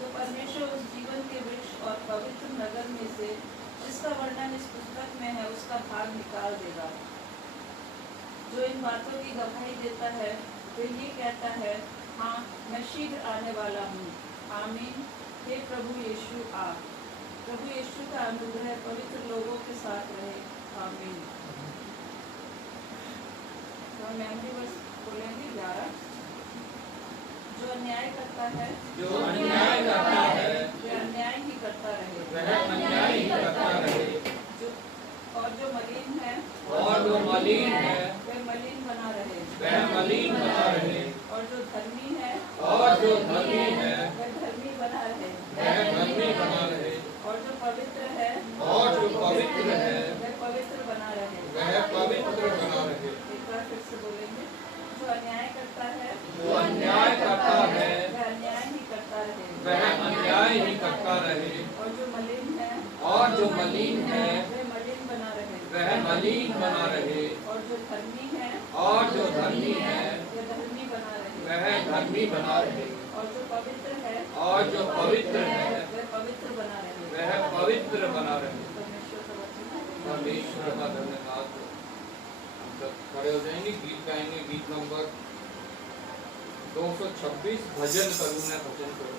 तो परमेश्वर उस जीवन के वृक्ष और पवित्र नगर में से जिसका वर्णन इस पुस्तक में है उसका भाग निकाल देगा। जो इन बातों की गवाही देता है वह ये कहता है, हाँ, मैं शीघ्र आने वाला हूँ। आमीन। हे प्रभु यीशु, आ। प्रभु यीशु का अनुग्रह पवित्र लोगों के साथ रहे। आमीन। तो मेमोरी वर्स बोलेंगे 11। जो अन्याय करता है जो अन्याय करता है वह अन्याय ही करता रहे वह अन्याय ही करता रहे, जो और जो मलिन है और जो मलिन है वह मलिन बना रहे वह मलिन बना रहे, और जो धर्मी है और जो धर्मी है वह धर्मी बना रहे वह धर्मी बना रहे, और जो पवित्र है और जो पवित्र है वह पवित्र बना रहे वह पवित्र बना रहे। एक बार फिर से बोलेंगे, जो अन्याय करता है जो अन्याय करता है वह अन्याय ही करता रहे वह अन्याय ही करता रहे, और जो मलिन है और जो मलिन है वह मलिन बना रहे वह मलिन बना रहे, और जो धर्मी है और जो धर्मी है वह धर्मी बना रहे वह धर्मी बना रहे, और जो पवित्र है और जो पवित्र है वह पवित्र बना रहे वह पवित्र बना रहे। परमेश्वर का वचन परमेश्वर का धन्यवाद हो। हम सब खड़े हो जाएंगे, गीत गाएंगे, गीत नंबर 226, भजन करूँ मैं भजन करूँ।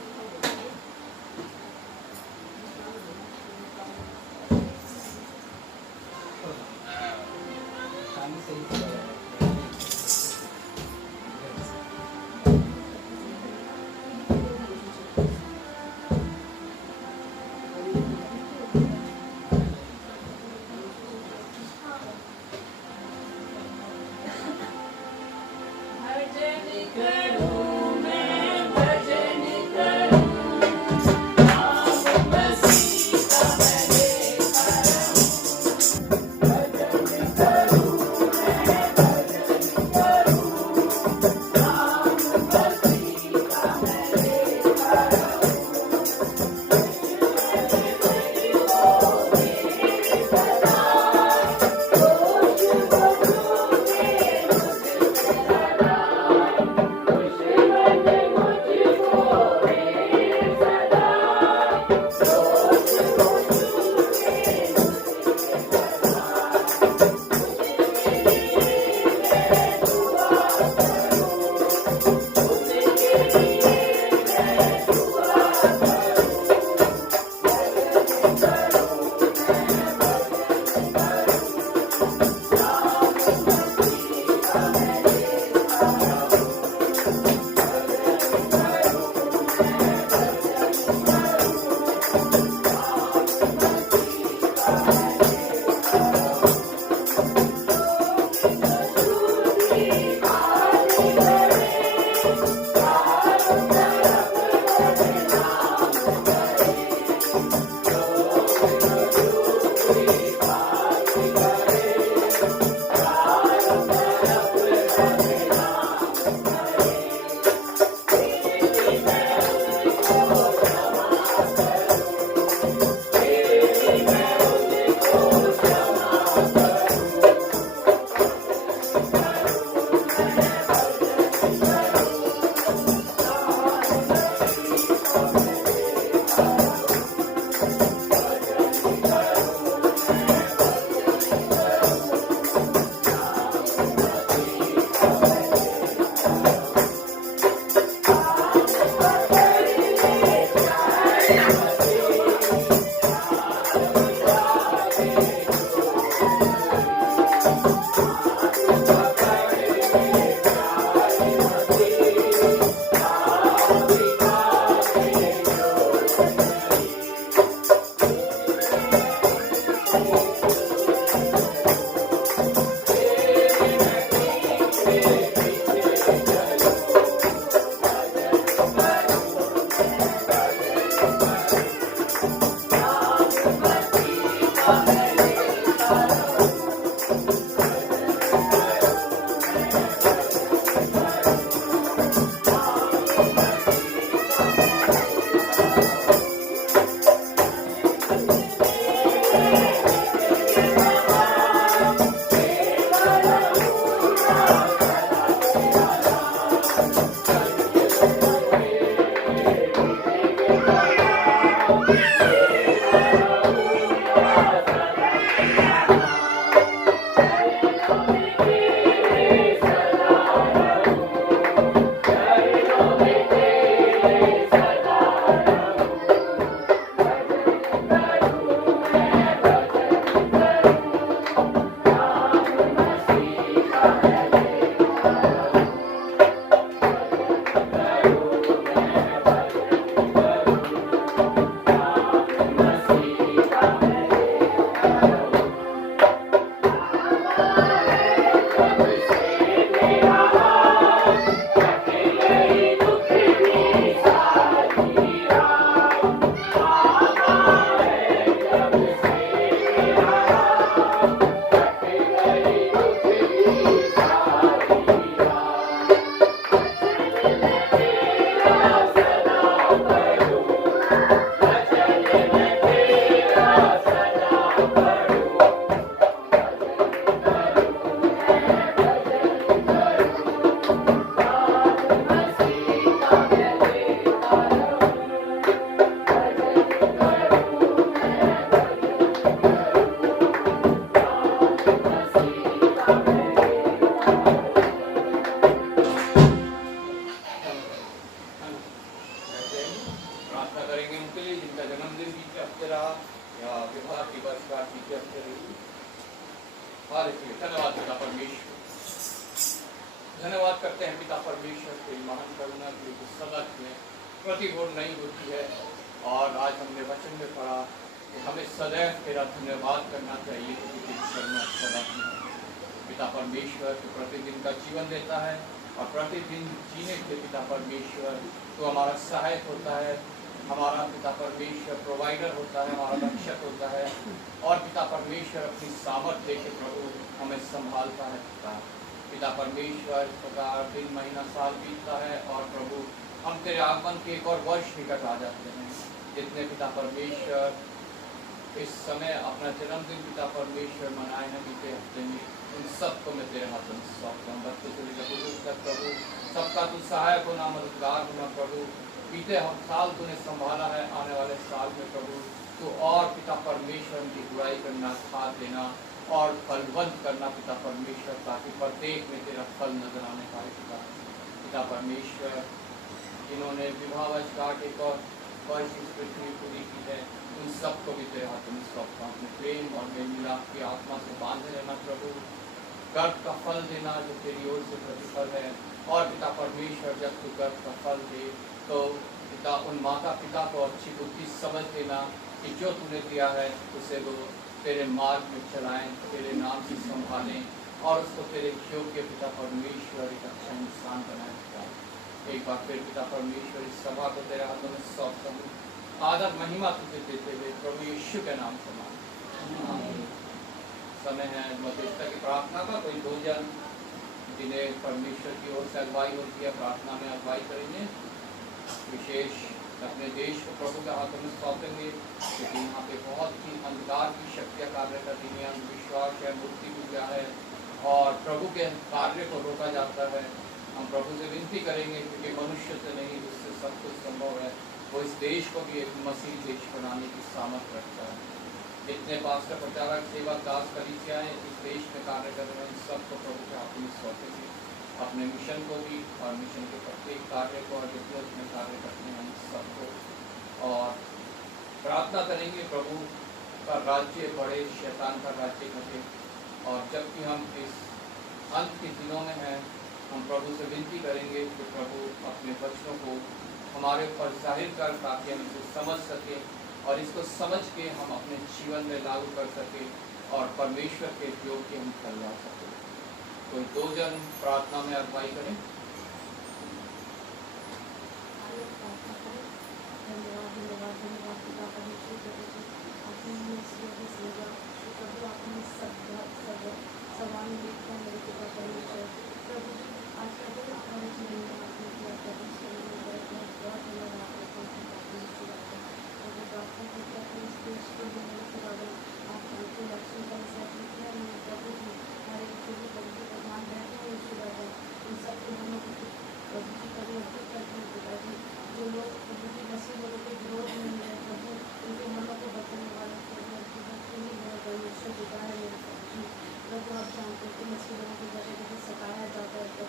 काम से ही भजन करूं मैं भजन करूं नाम मसीह का मैं लेता रहूं भजन करूं मैं भजन करूं नाम मसीह का मैं लेता रहूं धन्यवाद करते हैं पिता परमेश्वर के महान करुणा के लिए सबक में प्रतिकूल नहीं होती है। और आज हमने वचन में पढ़ा कि हमें सदैव तेरा धन्यवाद करना चाहिए क्योंकि तेरी करुणा सदा की है। पिता परमेश्वर तो प्रतिदिन का जीवन देता है और प्रतिदिन जीने के लिए पिता परमेश्वर तो हमारा सहायक होता है, हमारा पिता परमेश्वर प्रोवाइडर होता है, हमारा रक्षक होता है। और पिता परमेश्वर अपनी सामर्थ्य के प्रभु हमें संभालता है। पिता परमेश्वर इस प्रकार दिन महीना साल बीतता है और प्रभु हम तेरे आगमन के एक और वर्ष निकट आ जाते हैं। जितने पिता परमेश्वर इस समय अपना जन्मदिन पिता परमेश्वर मनाए हैं बीते हफ्ते में, उन सबको मैं तेरे हाथों में सौंपता हूँ। बच्चे से लेकर बुजुर्ग तक प्रभु सबका तू सहायक होना, मददगार होना प्रभु। बीते हम साल तूने संभाला है, आने वाले साल में प्रभु तो और पिता परमेश्वर की बुराई करना, खाद देना और फलवंत करना पिता परमेश्वर, ताकि प्रत्येक में तेरा फल नजर आने पाए। पिता परमेश्वर जिन्होंने विवाहवश काट एक और वर्ष इस पृथ्वी पूरी की है, उन सबको भी तेरे हाथों में सौंपता हूँ। अपने प्रेम और मेल मिलाप की आत्मा से बांधे रहना प्रभु, गर्भ का फल देना जो तेरी ओर से प्रतिफल है। और पिता परमेश्वर जब तू गर्भ का फल दे तो पिता उन माता पिता को अच्छी बुद्धि समझ देना कि जो तूने दिया है उसे वो तेरे मार्ग में चलाएं, तेरे नाम से संभालें और उसको तेरे योग्य पिता परमेश्वर एक अच्छा इंसान बनाए। एक बार फिर पिता परमेश्वर इस सभा को तेरे हाथों में सौंपता हूँ। आदर महिमा तुझे देते हुए प्रभु यीशु के नाम से मांगता हूँ। समय है मध्यस्थता की प्रार्थना का। कोई दो जन जिन्हें परमेश्वर की ओर से अगुवाई होती है प्रार्थना में अगुवाई करेंगे। विशेष अपने देश को प्रभु के हाथों में सौंपेंगे क्योंकि यहाँ पे बहुत ही अंधकार की शक्तियाँ कार्य करती हैं, अंधविश्वास है, मूर्ति पूजा है और प्रभु के कार्य को रोका जाता है। हम प्रभु से विनती करेंगे क्योंकि मनुष्य से नहीं, जिससे सब कुछ संभव है, वो इस देश को भी एक मसीह देश बनाने की सामर्थ रखता है। जितने पास्टर, प्रचारक, सेवक, दास, कलीसियाएं इस देश में कार्य कर रहे हैं, इन सबको प्रभु के हाथों में सौंपेंगे। अपने मिशन को भी और मिशन के प्रत्येक कार्य को और जितने उसमें कार्य करते हैं सबको। और प्रार्थना करेंगे प्रभु का राज्य बढ़े, शैतान का राज्य घटे। और जबकि हम इस अंत के दिनों में हैं, हम प्रभु से विनती करेंगे कि प्रभु अपने वचनों को हमारे ऊपर जाहिर कर ताकि हम इसे समझ सकें और इसको समझ के हम अपने जीवन में लागू कर सकें और परमेश्वर के योग्य हम कहला सकें। कोई दो जन प्रार्थना में अगुवाई करें। प्रभु आप जानते हैं कि मसीह लोगों को जगह जगह सताया जाता है।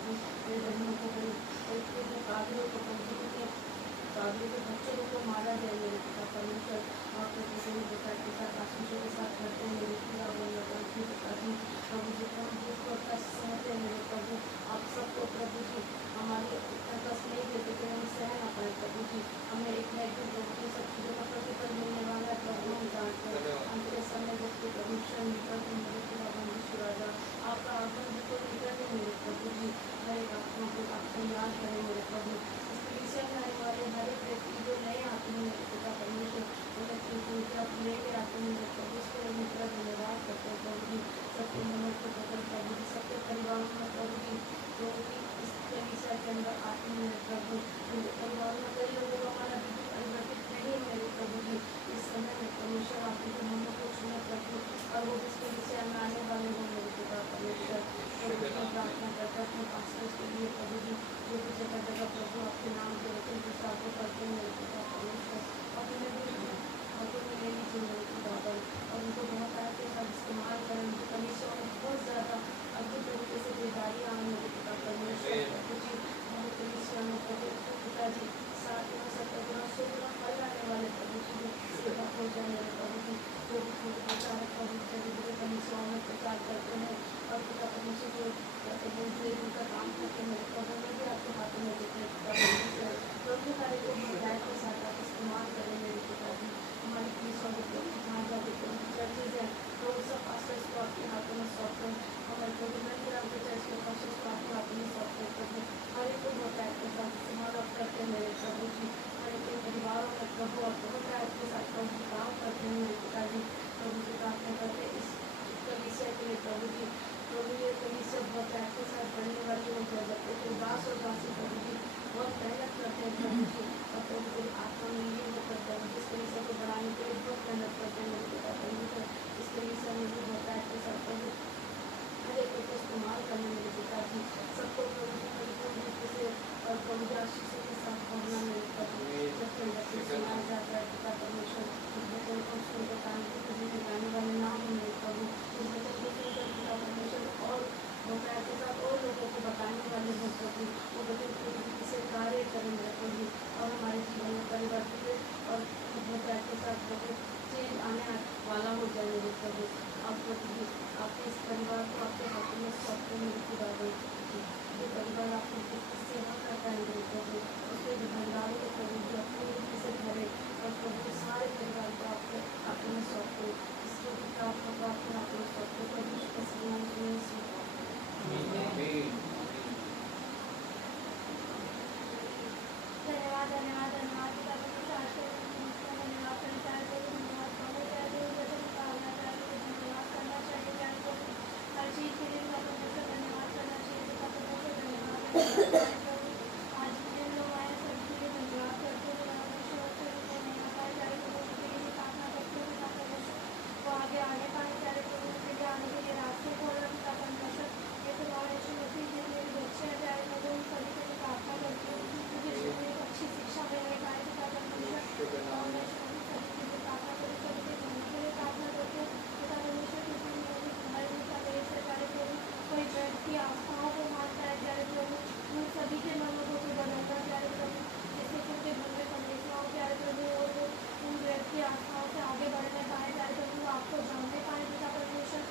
आज जितने लोग आए सबके लिए धन्यवाद करते हुए परमेश्वर से उनको नहीं पाए प्यारे प्रभु उनके लिए प्रार्थना करते हुए पिता परमेश्वर वो आगे आने पाए प्यारे प्रभु उनके लिए आने के लिए रास्ते खोल पिता परमेश्वर ये तो लॉर्ड यीशु मसीह के मेरे बच्चे हैं प्यारे प्रभु उन सभी के लिए प्रार्थना करती हूँ मुझे जीवन में एक अच्छी शिक्षा मिलने पाए पिता परमेश्वर और मैं सभी के लिए प्रार्थना करूँ सभी के जीवन के लिए प्रार्थना करती हूँ पिता परमेश्वर क्योंकि मेरे घर में का देश है प्यारे प्रभु कोई व्यक्ति आस्थाओं को मानता है प्यारे प्रभु उन सभी के मनों को बदलना प्यारे प्रभु जैसे कि उनके घर में परमेश्वर हो प्यारे प्रभु और वो उन व्यक्ति आस्थाओं से आगे बढ़ने पाए प्यारे प्रभु आपको जानने पाए पिता परमेश्वर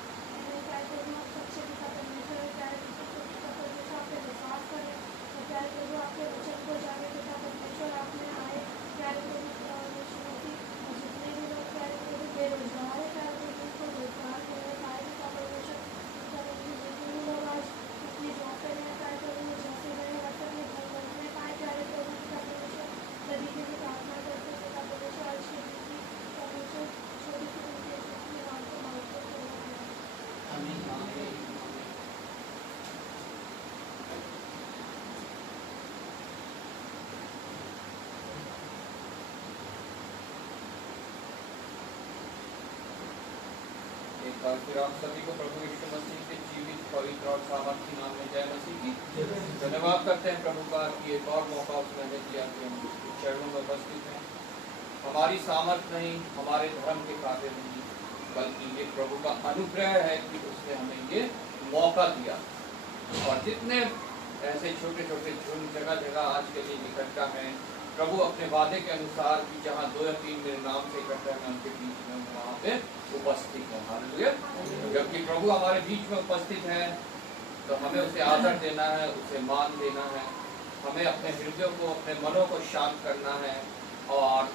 प्यारे प्रभु आप सच्चे पिता परमेश्वर प्यारे पिता परमेश्वर आप पे विश्वास करें और प्यारे प्रभु आपके वचन को जाने पिता परमेश्वर आपने आए प्यारे प्रभु जितने भी लोग प्यारे प्रभु बेरोजगार है प्यारे प्रभु उनको रोजगार मिलने पाए पिता परमेश्वर जितने भी लोग आज अपनी जॉब पे रहे प्यारे प्रभु जैसे रहे वैसे अपने घर बनने पाए प्यारे प्रभु पिता परमेश्वर सभी के लिए प्रार्थना करते पिता परमेश्वर आज के दिन की परमेश्वर छोटी सी उनके अपने नाम को मानते हुए आमीन। एक बार फिर आप सभी को प्रभु यीशु मसीह के जीवित पवित्र और सामर्थी नाम में जय मसीह की धन्यवाद करते हैं प्रभु का कि एक और मौका उसने दिया कि हम उसके चरणों में उपस्थित हैं। हमारी सामर्थ नहीं, हमारे धर्म के कार्य नहीं, बल्कि ये प्रभु का अनुग्रह है कि उसने हमें ये मौका दिया। और जितने ऐसे छोटे छोटे झुंड जगह जगह आज के लिए इकट्ठा हैं, प्रभु अपने वादे के अनुसार कि जहाँ 2 या 3 मेरे नाम से इकट्ठा है उनके बीच में वहाँ पे उपस्थित है। हालेलुया। जबकि प्रभु हमारे बीच में उपस्थित है तो हमें उसे आदर देना है, उसे मान देना है, हमें अपने हृदय को, अपने मनों को शांत करना है और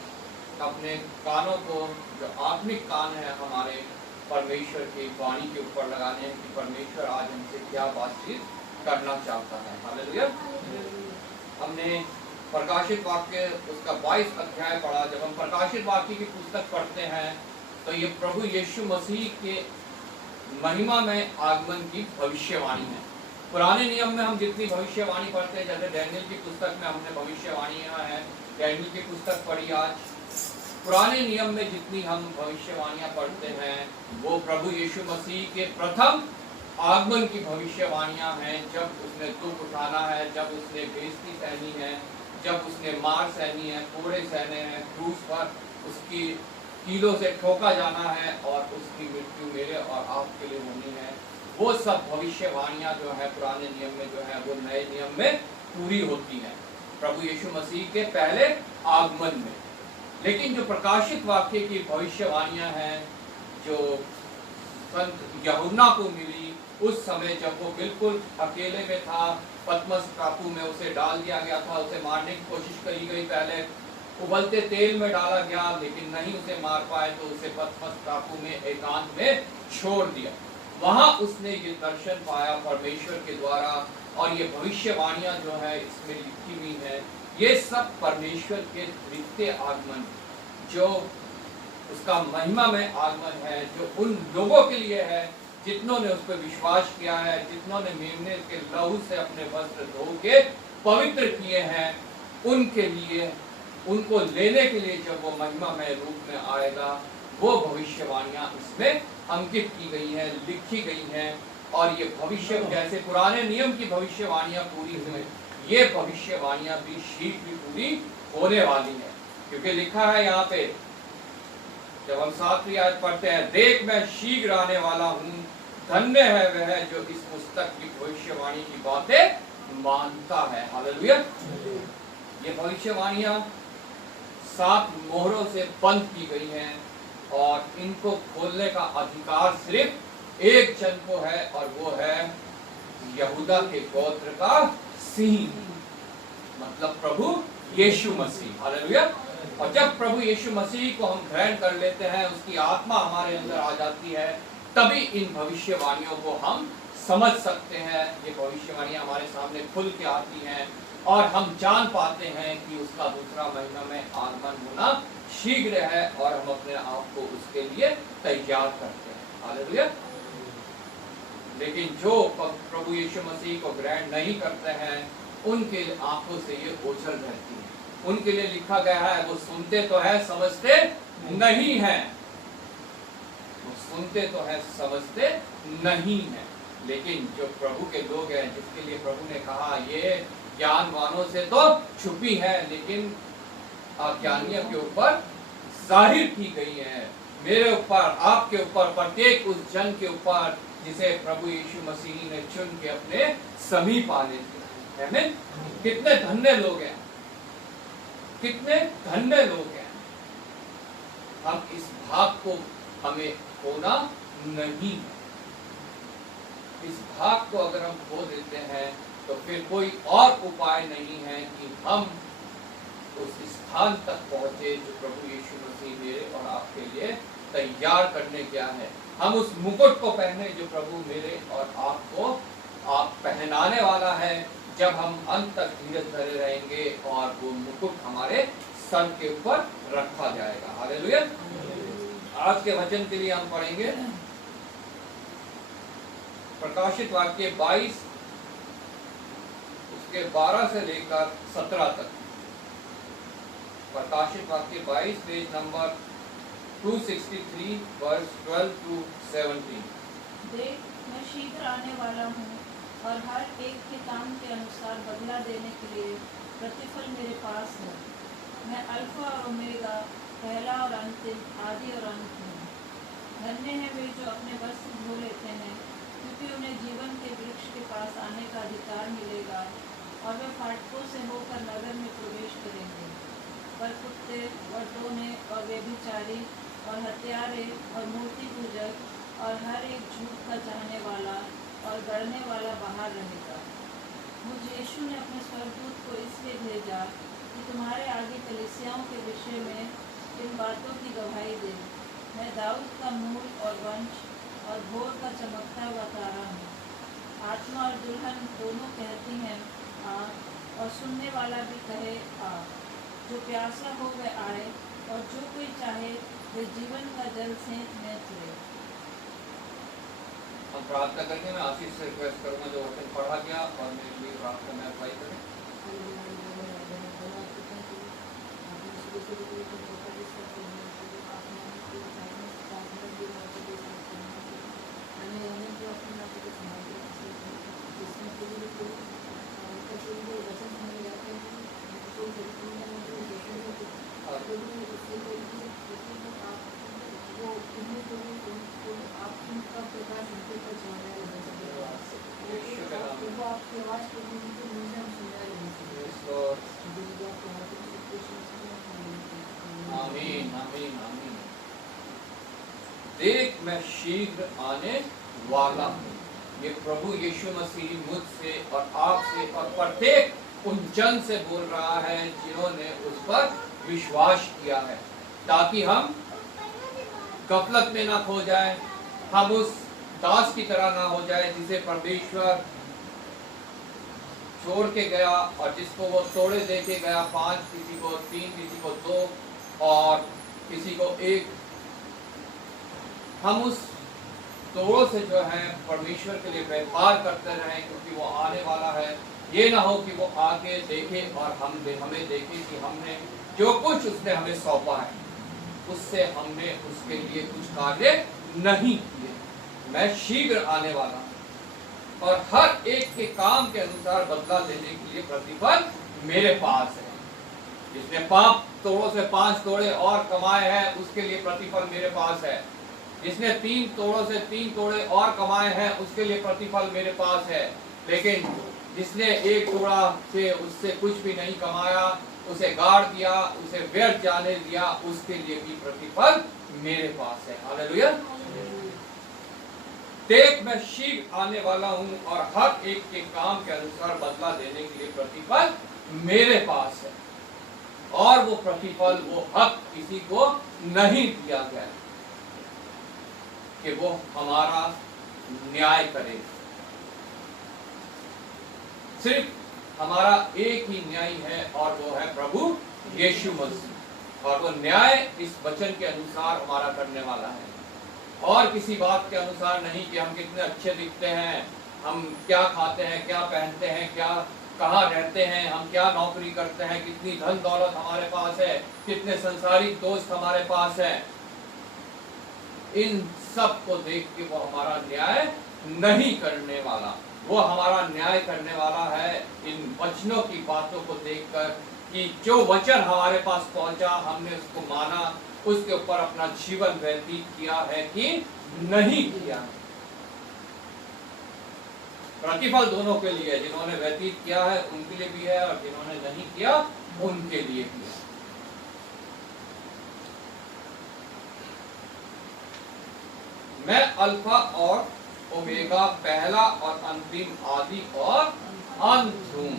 अपने कानों को, जो आत्मिक कान है हमारे, परमेश्वर की वाणी के ऊपर लगाने हैं कि परमेश्वर आज हमसे क्या बातचीत करना चाहता है। हालेलुया। हमने प्रकाशित वाक्य उसका 22 अध्याय पढ़ा। जब हम प्रकाशित वाक्य की पुस्तक पढ़ते हैं तो ये प्रभु यीशु मसीह के महिमा में आगमन की भविष्यवाणी है। पुराने नियम में हम जितनी भविष्यवाणी पढ़ते हैं, जैसे डैनियल की पुस्तक में हमने भविष्यवाणियां हैं, डैनियल की पुस्तक पढ़ी आज। पुराने नियम में जितनी हम भविष्यवाणियां पढ़ते हैं वो प्रभु यीशु मसीह के प्रथम आगमन की भविष्यवाणियां हैं। जब उसने दुख उठाना है, जब उसने बेइज्जती सहनी है, जब उसने मार सहनी है, कोड़े सहने हैं, क्रूस पर उसकी कीलों से ठोका जाना है और उसकी मृत्यु मेरे और आपके लिए होनी है। वो सब भविष्यवाणियां जो है पुराने नियम में जो है वो नए नियम में पूरी होती हैं प्रभु यीशु मसीह के पहले आगमन में। लेकिन जो प्रकाशित वाक्य की भविष्यवाणियां हैं जो संत यूहन्ना को मिली उस समय जब वो बिल्कुल अकेले में था, पतमस टापू में उसे डाल दिया गया था, उसे मारने की कोशिश करी गई, पहले उबलते तेल में डाला गया लेकिन नहीं उसे मार पाए तो उसे पतमस टापू में एकांत में छोड़ दिया। वहां उसने ये दर्शन पाया परमेश्वर के द्वारा और ये भविष्यवाणियां जो है इसमें लिखी हुई है, ये सब परमेश्वर के द्वितीय आगमन, जो उसका महिमा में आगमन है, जो उन लोगों के लिए है जितनों ने उस पर विश्वास किया है, जितनों ने मेमने के लहू से अपने वस्त्र धो के पवित्र किए हैं, उनके लिए, उनको लेने के लिए जब वो महिमामय रूप में आएगा, वो भविष्यवाणियां इसमें अंकित की गई हैं, लिखी गई हैं। और ये भविष्य जैसे पुराने नियम की भविष्यवाणियां पूरी हुई, ये भविष्यवाणियां भी शीघ्र भी पूरी होने वाली है। क्योंकि लिखा है यहाँ पे, जब हम 7वीं आयत पढ़ते हैं, देख मैं शीघ्र आने वाला हूँ, धन्य है वह जो इस पुस्तक की भविष्यवाणी की बातें मानता है। हालेलुया। ये भविष्यवाणियां 7 मोहरों से बंद की गई हैं और इनको खोलने का अधिकार सिर्फ एक जन को है और वो है यहूदा के गोत्र का सिंह, मतलब प्रभु यीशु मसीह। हालेलुया। और जब प्रभु यीशु मसीह को हम ग्रहण कर लेते हैं, उसकी आत्मा हमारे अंदर आ जाती है, तभी इन भविष्यवाणियों को हम समझ सकते हैं। ये भविष्यवाणियां हमारे सामने खुल के आती हैं और हम जान पाते हैं कि उसका दूसरा महीना में आगमन होना शीघ्र है और हम अपने आप को उसके लिए तैयार करते हैं। हालेलुया। लेकिन जो प्रभु यीशु मसीह को ग्रहण नहीं करते हैं उनके आंखों से ये ओझल रहती है। उनके लिए लिखा गया है वो सुनते तो है समझते नहीं है, वो सुनते तो है समझते नहीं है। लेकिन जो प्रभु के लोग हैं, जिसके लिए प्रभु ने कहा ये ज्ञानवानों से तो छुपी है लेकिन अज्ञानियों के ऊपर जाहिर की गई है, मेरे ऊपर, आपके ऊपर, प्रत्येक उस जन के ऊपर जिसे प्रभु यीशु मसीह ने चुन के अपने समीप आने दिया है। कितने धन्य लोग हैं, कितने धन्य लोग हैं। हम इस भाग को हमें खोना नहीं है। इस भाग को अगर हम खो देते हैं तो फिर कोई और उपाय नहीं है कि हम उस स्थान तक पहुंचे जो प्रभु यीशु मसीह मेरे और आपके लिए तैयार करने गया है। हम उस मुकुट को पहने जो प्रभु मेरे और आपको पहनाने वाला है, जब हम अंत तक धीरज धरे रहेंगे और वो मुकुट हमारे सर के ऊपर रखा जाएगा। हालेलुया। आज के वचन के लिए हम पढ़ेंगे प्रकाशित वाक्य 22 उसके 12 से लेकर 17 तक। प्रकाशित वाक्य 22 पेज नंबर 263 वर्स 12 to 17। देख, मैं शीघ्र आने वाला हूँ और हर एक के काम के अनुसार बदला देने के लिए प्रतिफल मेरे पास है। मैं अल्फा और ओमेगा, पहला और अंतिम, आदि और अंत हूँ। धन्य है वे जो अपने वस्त्र धो लेते हैं, क्योंकि उन्हें जीवन के वृक्ष के पास आने का अधिकार मिलेगा और वे फाटकों से होकर नगर में प्रवेश करेंगे। पर कुत्ते और टोने और व्यभिचारी और हत्यारे और मूर्ति पूजक और हर एक झूठ का चाहने वाला और गढ़ने वाला बाहर रहेगा। मुझ यीशु ने अपने स्वर्गदूत को इसलिए भेजा कि तुम्हारे आगे कलीसियाओं के विषय में इन बातों की गवाही दे। मैं दाऊद का मूल और वंश और भोर का चमकता हुआ तारा हूँ। आत्मा और दुल्हन दोनों कहती हैं आ, और सुनने वाला भी कहे आ। जो प्यासा हो वह आए और जो कोई चाहे वह जीवन का जल से मैच ले। हम प्रार्थना करके मैं आशीष से रिक्वेस्ट करूंगा जो वचन पढ़ा गया और मेरे लिए प्रार्थना में अप्लाई करें। आमीन आमीन आमीन। देख, मैं शीघ्र आने वाला हूँ। ये प्रभु यीशु मसीह मुझसे और आपसे और प्रत्येक उन जन से बोल रहा है जिन्होंने उस पर विश्वास किया है, ताकि हम गफलत में ना खो जाए, हम उस दास की तरह ना हो जाए जिसे परमेश्वर छोड़ के गया और जिसको वो तोड़े दे के गया, 5, किसी को 3, किसी को 2 और किसी को 1। हम उस तोड़ों से जो है परमेश्वर के लिए व्यवहार करते रहें, क्योंकि वो आने वाला है। ये ना हो कि वो आके देखे और हमें देखे कि हमने जो कुछ उसने हमें सौंपा है उससे हमने उसके लिए कुछ कार्य नहीं किए। मैं शीघ्र आने वाला हूं और हर एक के काम के अनुसार बदला देने के लिए प्रतिफल मेरे पास है। जिसने 5 तोड़ों से 5 तोड़े और कमाए हैं उसके लिए प्रतिफल मेरे पास है। जिसने 3 तोड़ों से 3 तोड़े और कमाए हैं उसके लिए प्रतिफल मेरे पास है। लेकिन जिसने 1 तोड़ा से उससे कुछ भी नहीं कमाया, उसे गाड़ दिया, उसे व्यर्थ जाने दिया, उसके लिए भी प्रतिफल मेरे पास है। हालेलुया। देख, मैं शीघ्र आने वाला हूं और हर एक के काम के अनुसार बदला देने के लिए प्रतिफल मेरे पास है। और वो प्रतिफल, वो हक किसी को नहीं दिया गया कि वो हमारा न्याय करे। सिर्फ हमारा एक ही न्याय है और वो है प्रभु यीशु मसीह, और वो न्याय इस वचन के अनुसार हमारा करने वाला है और किसी बात के अनुसार नहीं कि हम कितने अच्छे दिखते हैं, हम क्या खाते हैं, क्या पहनते हैं, क्या कहाँ रहते हैं, हम क्या नौकरी करते हैं, कितनी धन दौलत हमारे पास है, कितने संसारिक दोस्त हमारे पास है, इन सब को देख के वो हमारा न्याय नहीं करने वाला। वो हमारा न्याय करने वाला है इन वचनों की बातों को देखकर कि जो वचन हमारे पास पहुंचा, हमने उसको माना, उसके ऊपर अपना जीवन व्यतीत किया है कि नहीं किया। प्रतिफल दोनों के लिए है, जिन्होंने व्यतीत किया है उनके लिए भी है और जिन्होंने नहीं किया उनके लिए भी है। मैं अल्फा और ओमेगा, पहला और अंतिम, आदि और अंत हूं।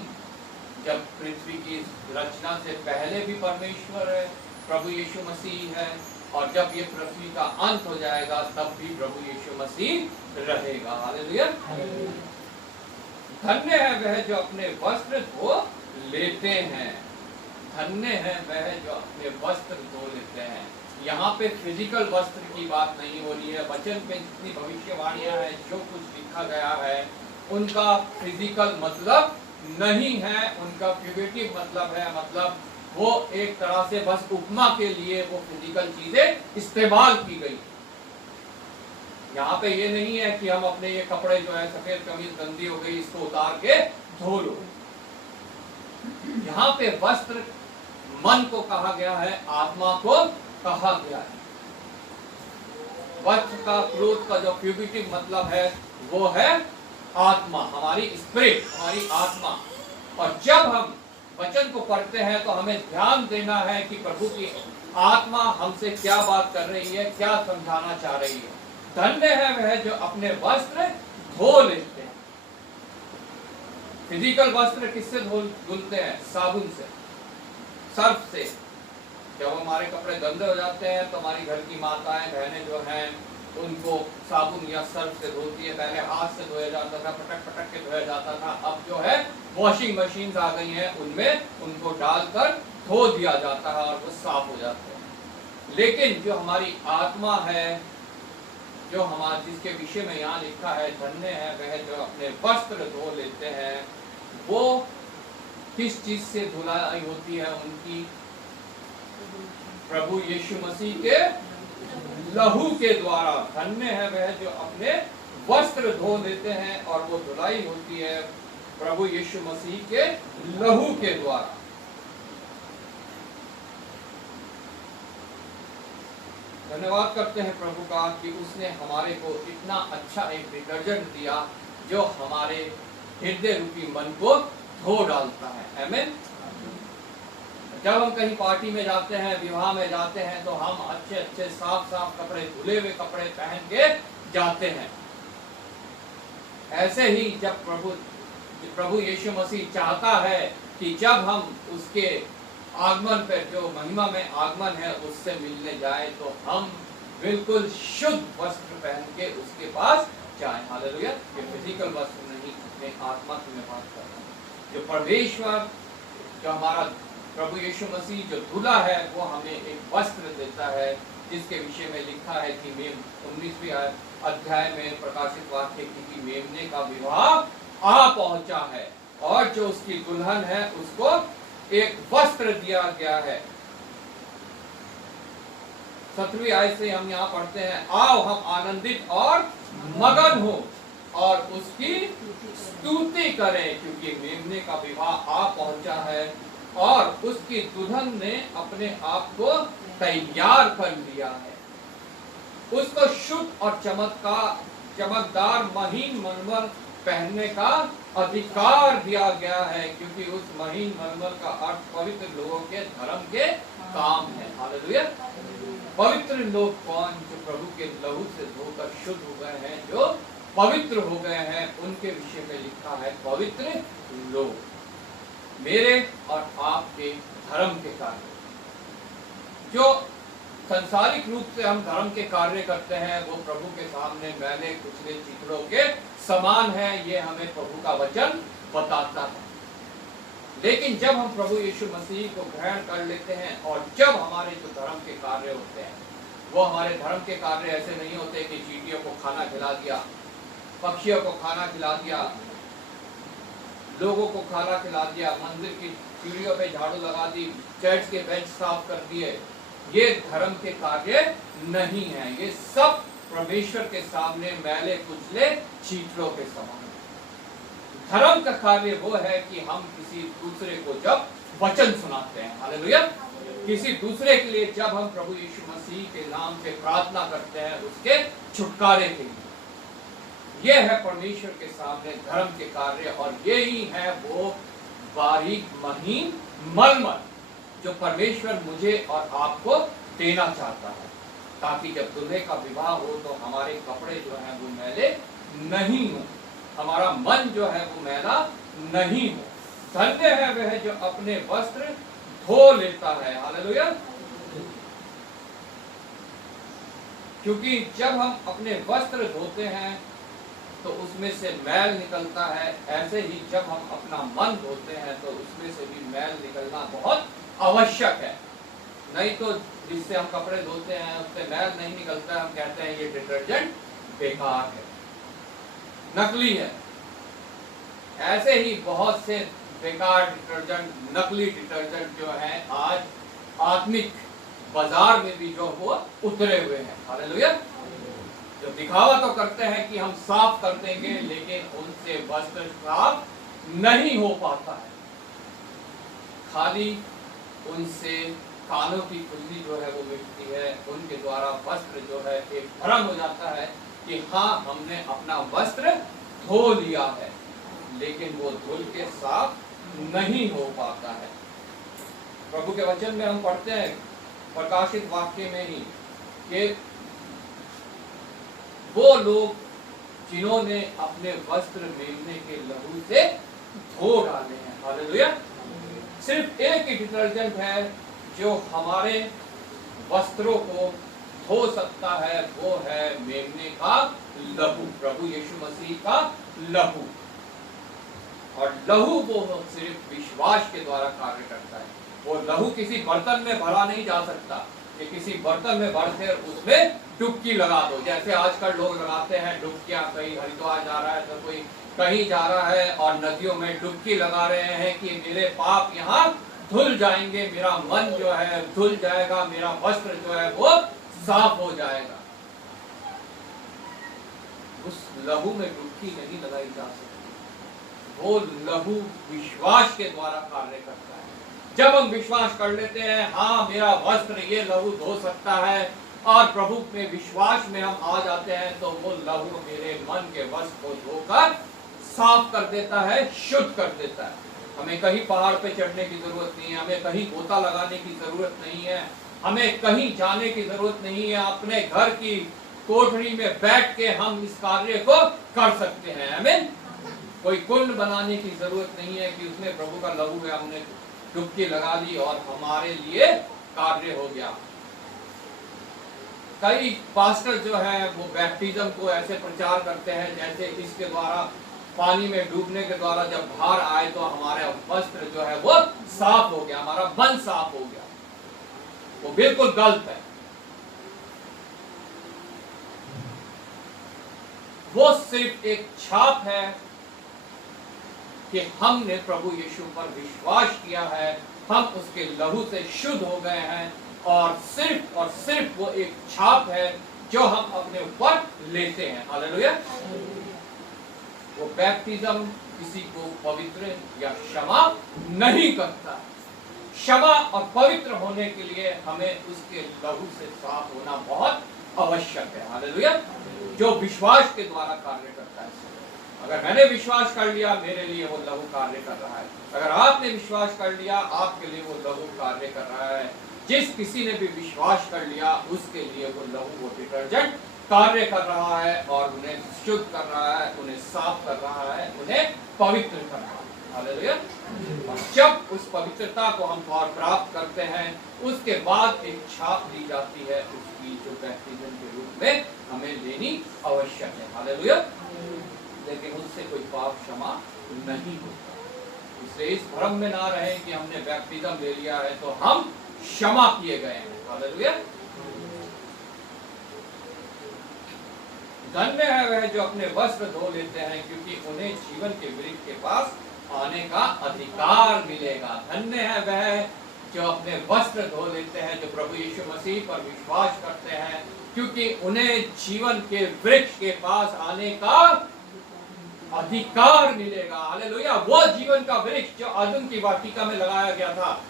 जब पृथ्वी की रचना से पहले भी परमेश्वर है, प्रभु यीशु मसीह है, और जब ये पृथ्वी का अंत हो जाएगा तब भी प्रभु यीशु मसीह रहेगा। हालेलुया। धन्य है वह जो अपने वस्त्र धो लेते हैं। धन्य है वह जो अपने वस्त्र धो लेते हैं। यहाँ पे फिजिकल वस्त्र की बात नहीं हो रही है। वचन में जितनी भविष्यवाणियां हैं, जो कुछ लिखा गया है, उनका फिजिकल मतलब नहीं है, उनका फ्यूगेटिव मतलब है। मतलब वो एक तरह से बस उपमा के लिए वो फिजिकल चीजें इस्तेमाल की गई। यहाँ पे ये नहीं है कि हम अपने ये कपड़े जो है, सफेद कमीज गंदी हो गई, इसको उतार के धो लो। यहाँ पे वस्त्र मन को कहा गया है, आत्मा को कहा गया है। वस्त्र का, क्लोथ का जो फ्यूगेटिव मतलब है वो है आत्मा, हमारी स्पिरिट, हमारी आत्मा। और जब हम वचन को पढ़ते हैं तो हमें ध्यान देना है कि प्रभु की आत्मा हमसे क्या बात कर रही है, क्या समझाना चाह रही है। धन्य है वह जो अपने वस्त्र धो लेते हैं। फिजिकल वस्त्र किससे धुलते हैं? साबुन से, सर्फ से। जब हमारे कपड़े गंदे हो जाते हैं तो हमारी घर की माताएं, बहनें जो हैं, उनको साबुन या सर्फ से धोती है। पहले हाथ से धोया जाता था, पटक पटक के धोया जाता था। अब जो है वॉशिंग मशीन आ गई हैं, उनमें उनको डालकर धो दिया जाता है और वो साफ हो जाते हैं। लेकिन जो हमारी आत्मा है, जो हमारे जिसके विषय में यहाँ लिखा है, धन्य है वह जो अपने वस्त्र धो लेते हैं, वो किस चीज से धुलाई होती है उनकी? प्रभु यीशु मसीह के लहू के द्वारा। धन्य है वह जो अपने वस्त्र धो लेते हैं, और वो धुलाई होती है प्रभु यीशु मसीह के लहू के द्वारा। धन्यवाद करते हैं प्रभु का कि उसने हमारे को इतना अच्छा एक डिटर्जेंट दिया जो हमारे हृदय रूपी मन को धो डालता है। आमीन। जब हम कहीं पार्टी में जाते हैं, विवाह में जाते हैं, तो हम अच्छे अच्छे साफ साफ कपड़े, धुले हुए कपड़े पहन के जाते हैं। ऐसे ही जब प्रभु यीशु मसीह चाहता है कि जब हम उसके आगमन पर, जो महिमा में आगमन है, उससे मिलने जाए, तो हम बिल्कुल शुद्ध वस्त्र पहन के उसके पास जाएं। हालेलुया। ये फिजिकल वस्त्र नहीं, अपने आत्मा की मैं बात कर रहा हूँ। जो परमेश्वर, जो हमारा प्रभु यीशु मसीह जो धुला है, वो हमें एक वस्त्र देता है, जिसके विषय में लिखा है कि 19वीं अध्याय में प्रकाशित वाक्य की मेमने का विवाह आ पहुंचा है, और जो उसकी दुल्हन है उसको एक वस्त्र दिया गया है। 17वीं आयत से हम यहाँ पढ़ते हैं, आओ हम आनंदित और मगन हो और उसकी स्तुति करें, क्योंकि मेमने का विवाह आ पहुंचा है और उसकी दुल्हन ने अपने आप को तैयार कर लिया है। उसको शुद्ध और चमकदार महीन मलमल पहनने का अधिकार दिया गया है, क्योंकि उस महीन मलमल का अर्थ पवित्र लोगों के धर्म के काम है। हालेलुया। पवित्र लोग कौन? जो प्रभु के लहू से धोकर शुद्ध हो गए हैं, जो पवित्र हो गए हैं, उनके विषय में लिखा है पवित्र लोग। मेरे और आपके धर्म के कार्य, जो संसारिक रूप से हम धर्म के कार्य करते हैं, वो प्रभु के सामने मैले कुचले चिथड़ों के समान है। ये हमें प्रभु का वचन बताता है। लेकिन जब हम प्रभु यीशु मसीह को ग्रहण कर लेते हैं, और जब हमारे जो धर्म के कार्य होते हैं, वो हमारे धर्म के कार्य ऐसे नहीं होते कि चींटियों को खाना खिला दिया, पक्षियों को खाना खिला दिया, लोगों को खाना खिला दिया, मंदिर की सीढ़ियों पे झाड़ू लगा दी, चर्च के बेंच साफ कर दिए, ये धर्म के कार्य नहीं है। ये सब परमेश्वर के सामने मैले कुचले चीथड़ों के समान है। धर्म का कार्य वो है कि हम किसी दूसरे को जब वचन सुनाते हैं, हालेलुया, किसी दूसरे के लिए जब हम प्रभु यीशु मसीह के नाम से प्रार्थना करते हैं उसके छुटकारे के लिए, ये है परमेश्वर के सामने धर्म के कार्य। और ये ही है वो बारीक महीन मलमल जो परमेश्वर मुझे और आपको देना चाहता है, ताकि जब दूल्हे का विवाह हो तो हमारे कपड़े जो हैं वो मैले नहीं हो, हमारा मन जो है वो मैला नहीं हो। धन्य है वह जो अपने वस्त्र धो लेता है, हालेलुया। क्योंकि जब हम अपने वस्त्र धोते हैं तो उसमें से मैल निकलता है, ऐसे ही जब हम अपना मन धोते हैं तो उसमें से भी मैल निकलना बहुत आवश्यक है। नहीं तो जिससे हम कपड़े धोते हैं उससे मैल नहीं निकलता है, हम कहते हैं ये डिटर्जेंट बेकार है, नकली है। ऐसे ही बहुत से बेकार डिटर्जेंट, नकली डिटर्जेंट जो है आज आत्मिक बाजार में भी जो वो उतरे हुए हैं, हालेलुया। जो दिखावा तो करते हैं कि हम साफ कर देंगे, लेकिन उनसे वस्त्र साफ नहीं हो पाता है। खाली उनसे कानों की खुजली जो है वो मिटती है, उनके द्वारा वस्त्र जो है एक भ्रम हो जाता है कि हाँ हमने अपना वस्त्र धो लिया है, लेकिन वो धुल के साफ नहीं हो पाता है। प्रभु के वचन में हम पढ़ते हैं प्रकाशित वाक्य में ही कि वो लोग जिन्होंने अपने वस्त्र मेमने के लहू से धो डाले हैं, हालेलुया। सिर्फ एक ही डिटर्जेंट है जो हमारे वस्त्रों को धो सकता है, वो है मेमने का लहू, प्रभु यीशु मसीह का लहू। और लहू वो सिर्फ विश्वास के द्वारा कार्य करता है। वो लहू किसी बर्तन में भरा नहीं जा सकता कि किसी बर्तन में भर कर उसमें डुबकी लगा दो, जैसे आजकल लोग लगाते हैं डुबकियां। कहीं हरिद्वार जा रहा है तो कोई कहीं जा रहा है और नदियों में डुबकी लगा रहे हैं कि मेरे पाप यहाँ धुल जाएंगे, मेरा मन जो है धुल जाएगा, मेरा वस्त्र जो है वो साफ हो जाएगा। उस लहू में डुबकी नहीं लगाई जा सकती। वो लहू विश्वास के द्वारा कार्य करता है। जब हम विश्वास कर लेते हैं हाँ मेरा वस्त्र ये लहू धो सकता है, और प्रभु में विश्वास में हम आ जाते हैं, तो वो लहू मेरे मन के वस्त्र को धोकर साफ कर देता है, शुद्ध कर देता है। हमें कहीं पहाड़ पे चढ़ने की जरूरत नहीं है, हमें कहीं गोता लगाने की जरूरत नहीं है, हमें कहीं जाने की जरूरत नहीं है। अपने घर की कोठरी में बैठ के हम इस कार्य को कर सकते हैं। हमें कोई कुंड बनाने की जरूरत नहीं है कि उसमें प्रभु का लहू है, हमने डुबकी लगा ली और हमारे लिए कार्य हो गया। कई पास्टर जो है वो बैप्टिज्म को ऐसे प्रचार करते हैं जैसे इसके द्वारा, पानी में डूबने के द्वारा जब बाहर आए तो हमारे वस्त्र जो है वो साफ हो गया, हमारा मन साफ हो गया। वो बिल्कुल गलत है। वो सिर्फ एक छाप है कि हमने प्रभु यीशु पर विश्वास किया है, हम उसके लहू से शुद्ध हो गए हैं, और सिर्फ वो एक छाप है जो हम अपने ऊपर लेते हैं, हालेलुया। वो बैप्टिज्म किसी को पवित्र या क्षमा नहीं करता। क्षमा और पवित्र होने के लिए हमें उसके लहू से साफ होना बहुत आवश्यक है, हालेलुया, जो विश्वास के द्वारा कार्य करता है। अगर मैंने विश्वास कर लिया मेरे लिए वो लहू कार्य कर रहा है, अगर आपने विश्वास कर लिया आपके लिए वो लहू कार्य कर रहा है। जिस किसी ने भी विश्वास कर लिया उसके लिए वो लहू, वो डिटर्जेंट कार्य कर रहा है और उन्हें शुद्ध कर रहा है, उन्हें साफ कर रहा है, उन्हें पवित्र कर रहा है, हालेलुया। और जब उस पवित्रता को हम प्राप्त करते हैं उसके बाद एक छाप दी जाती है उसकी, जो बैप्टिज्म के रूप में हमें लेनी आवश्यक है, हालेलुया। लेकिन उससे कोई पाप क्षमा नहीं होता। इसलिए इस भ्रम में ना रहे कि हमने बैप्टिज्म ले लिया है तो हम क्षमा किए गए हैं, हालेलुया। धन्य है वह जो अपने वस्त्र धो लेते हैं, क्योंकि उन्हें जीवन के वृक्ष के पास आने का अधिकार मिलेगा। धन्य है वह जो अपने वस्त्र धो लेते हैं, जो प्रभु यीशु मसीह पर विश्वास करते हैं, क्योंकि उन्हें जीवन के वृक्ष के पास आने का अधिकार मिलेगा। हालेलुया। वो जीवन का वृक्ष जो आदम की वाटिका में लगाया गया था,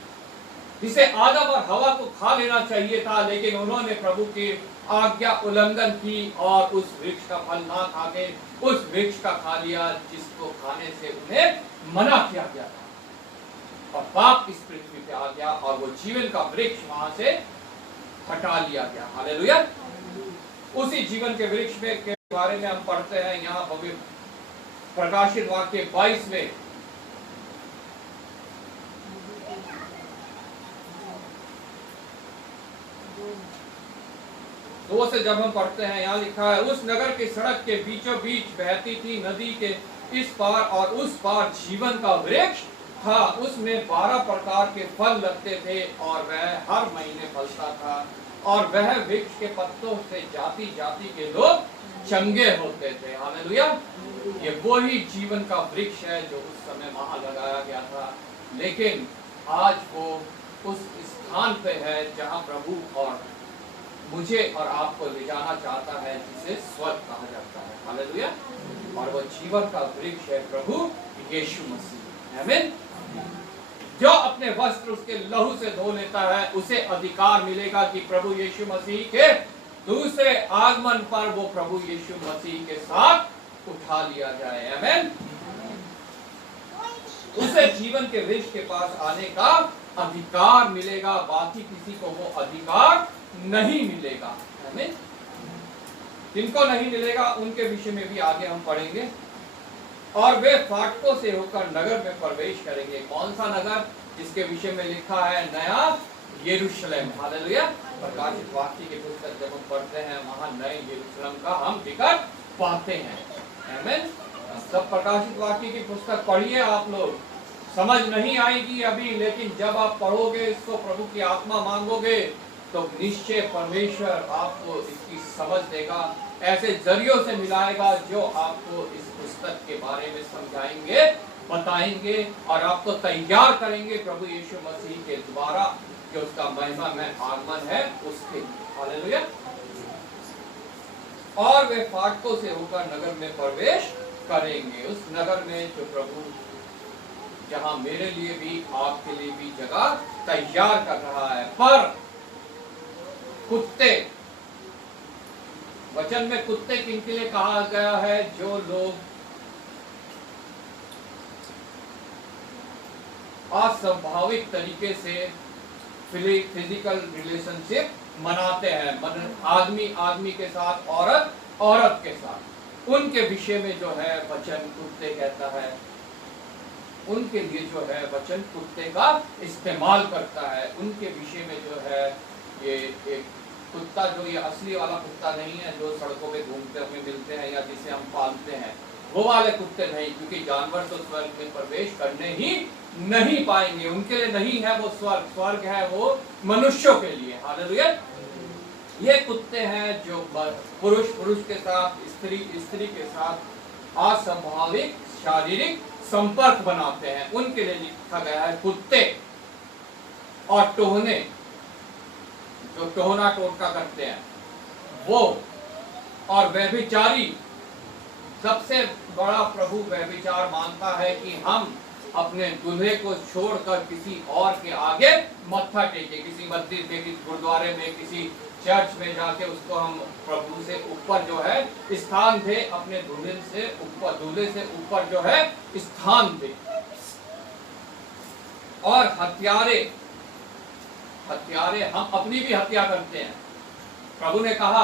जिसे आदम और हवा को खा लेना चाहिए था, लेकिन उन्होंने प्रभु की आज्ञा उल्लंघन की और उस वृक्ष का फल ना खा के उस वृक्ष का खा लिया जिसको खाने से उन्हें मना किया गया था, और पाप इस पृथ्वी पे आ गया और वो जीवन का वृक्ष वहां से हटा लिया गया। हालेलुया। उसी जीवन के वृक्ष में के बारे में हम पढ़ते हैं यहाँ पवित्र प्रकाशित वाक्य 22 में। दो से जब हम पढ़ते हैं, यहाँ लिखा है, उस नगर की सड़क के बीचों बीच बहती थी नदी के इस पार और उस पार जीवन का वृक्ष था। उसमें 12 प्रकार के फल लगते थे और वह हर महीने फलता था, और वह वृक्ष के पत्तों से जाति जाति के लोग चंगे होते थे। हालेलुया। ये वो ही जीवन का वृक्ष है जो उस समय वहां लगाया गया था, लेकिन आज वो उस स्थान पे है जहां प्रभु और मुझे और आपको ले जाना चाहता है, जिसे स्वर्ग कहा जाता है। हालेलुया। और वो जीवन का वृक्ष है प्रभु यीशु मसीह। आमीन। जो अपने वस्त्र उसके लहू से धो लेता है, उसे अधिकार मिलेगा कि प्रभु यीशु मसीह के दूसरे आगमन पर वो प्रभु यीशु मसीह के साथ उठा लिया जाए। आमीन। उसे जीवन के वृक्ष के पास आने का अधिकार मिलेगा, बाकी किसी को वो अधिकार नहीं मिलेगा। आमीन। जिनको नहीं मिलेगा उनके विषय में भी आगे हम पढ़ेंगे। और वे फाटकों से होकर नगर में प्रवेश करेंगे। कौन सा नगर? जिसके विषय में लिखा है नया यरूशलेम। हालेलुया। प्रकाशित वाक्य की पुस्तक जब हम पढ़ते हैं, वहां नए यरूशलेम का हम जिक्र पाते हैं। आमीन। सब प्रकाशित वाक्य की पुस्तक पढ़िए आप लोग। समझ नहीं आएगी अभी, लेकिन जब आप पढ़ोगे इसको, प्रभु की आत्मा मांगोगे, तो निश्चय परमेश्वर आपको इसकी समझ देगा, ऐसे जरियों से मिलाएगा जो आपको इस पुस्तक के बारे में समझाएंगे, बताएंगे और आपको तैयार करेंगे प्रभु यीशु मसीह के द्वारा, जो उसका महिमा में आगमन है उसके। हालेलुया। और वे फाटकों से होकर नगर में प्रवेश करेंगे, उस नगर में जो प्रभु, जहां मेरे लिए भी आपके लिए भी जगह तैयार कर रहा है। पर कुत्ते, वचन में कुत्ते किनके लिए कहा गया है? जो लोग अस्वाभाविक तरीके से फिजिकल रिलेशनशिप मनाते हैं, आदमी आदमी के साथ, औरत औरत के साथ, उनके विषय में जो है वचन कुत्ते कहता है। उनके लिए जो है वचन कुत्ते का इस्तेमाल करता है। उनके विषय में जो है ये एक कुत्ता, जो ये असली वाला कुत्ता नहीं है जो सड़कों पे घूमते हुए मिलते हैं या जिसे हम पालते हैं, वो वाले कुत्ते नहीं, क्योंकि जानवर तो स्वर्ग में प्रवेश करने ही नहीं पाएंगे। उनके लिए नहीं है वो स्वर्ग, स्वर्ग है वो मनुष्यों के लिए। हालेलुया। ये कुत्ते हैं जो पुरुष पुरुष के साथ, स्त्री स्त्री के साथ अस्वाभाविक शारीरिक संपर्क बनाते हैं। उनके लिए लिखा गया है कुत्ते। और टोहने, जो टोहना टोटका करते हैं वो, और व्यभिचारी, सबसे बड़ा प्रभु व्यभिचार मानता है कि हम अपने दूल्हे को छोड़कर किसी और के आगे मत्था टेके, किसी मस्जिद में, किसी गुरुद्वारे में, किसी चर्च में जाके उसको हम प्रभु से ऊपर जो है स्थान दे, अपने दूल्हे से ऊपर जो है स्थान दे। और हत्यारे, हम अपनी भी हत्या करते हैं। प्रभु ने कहा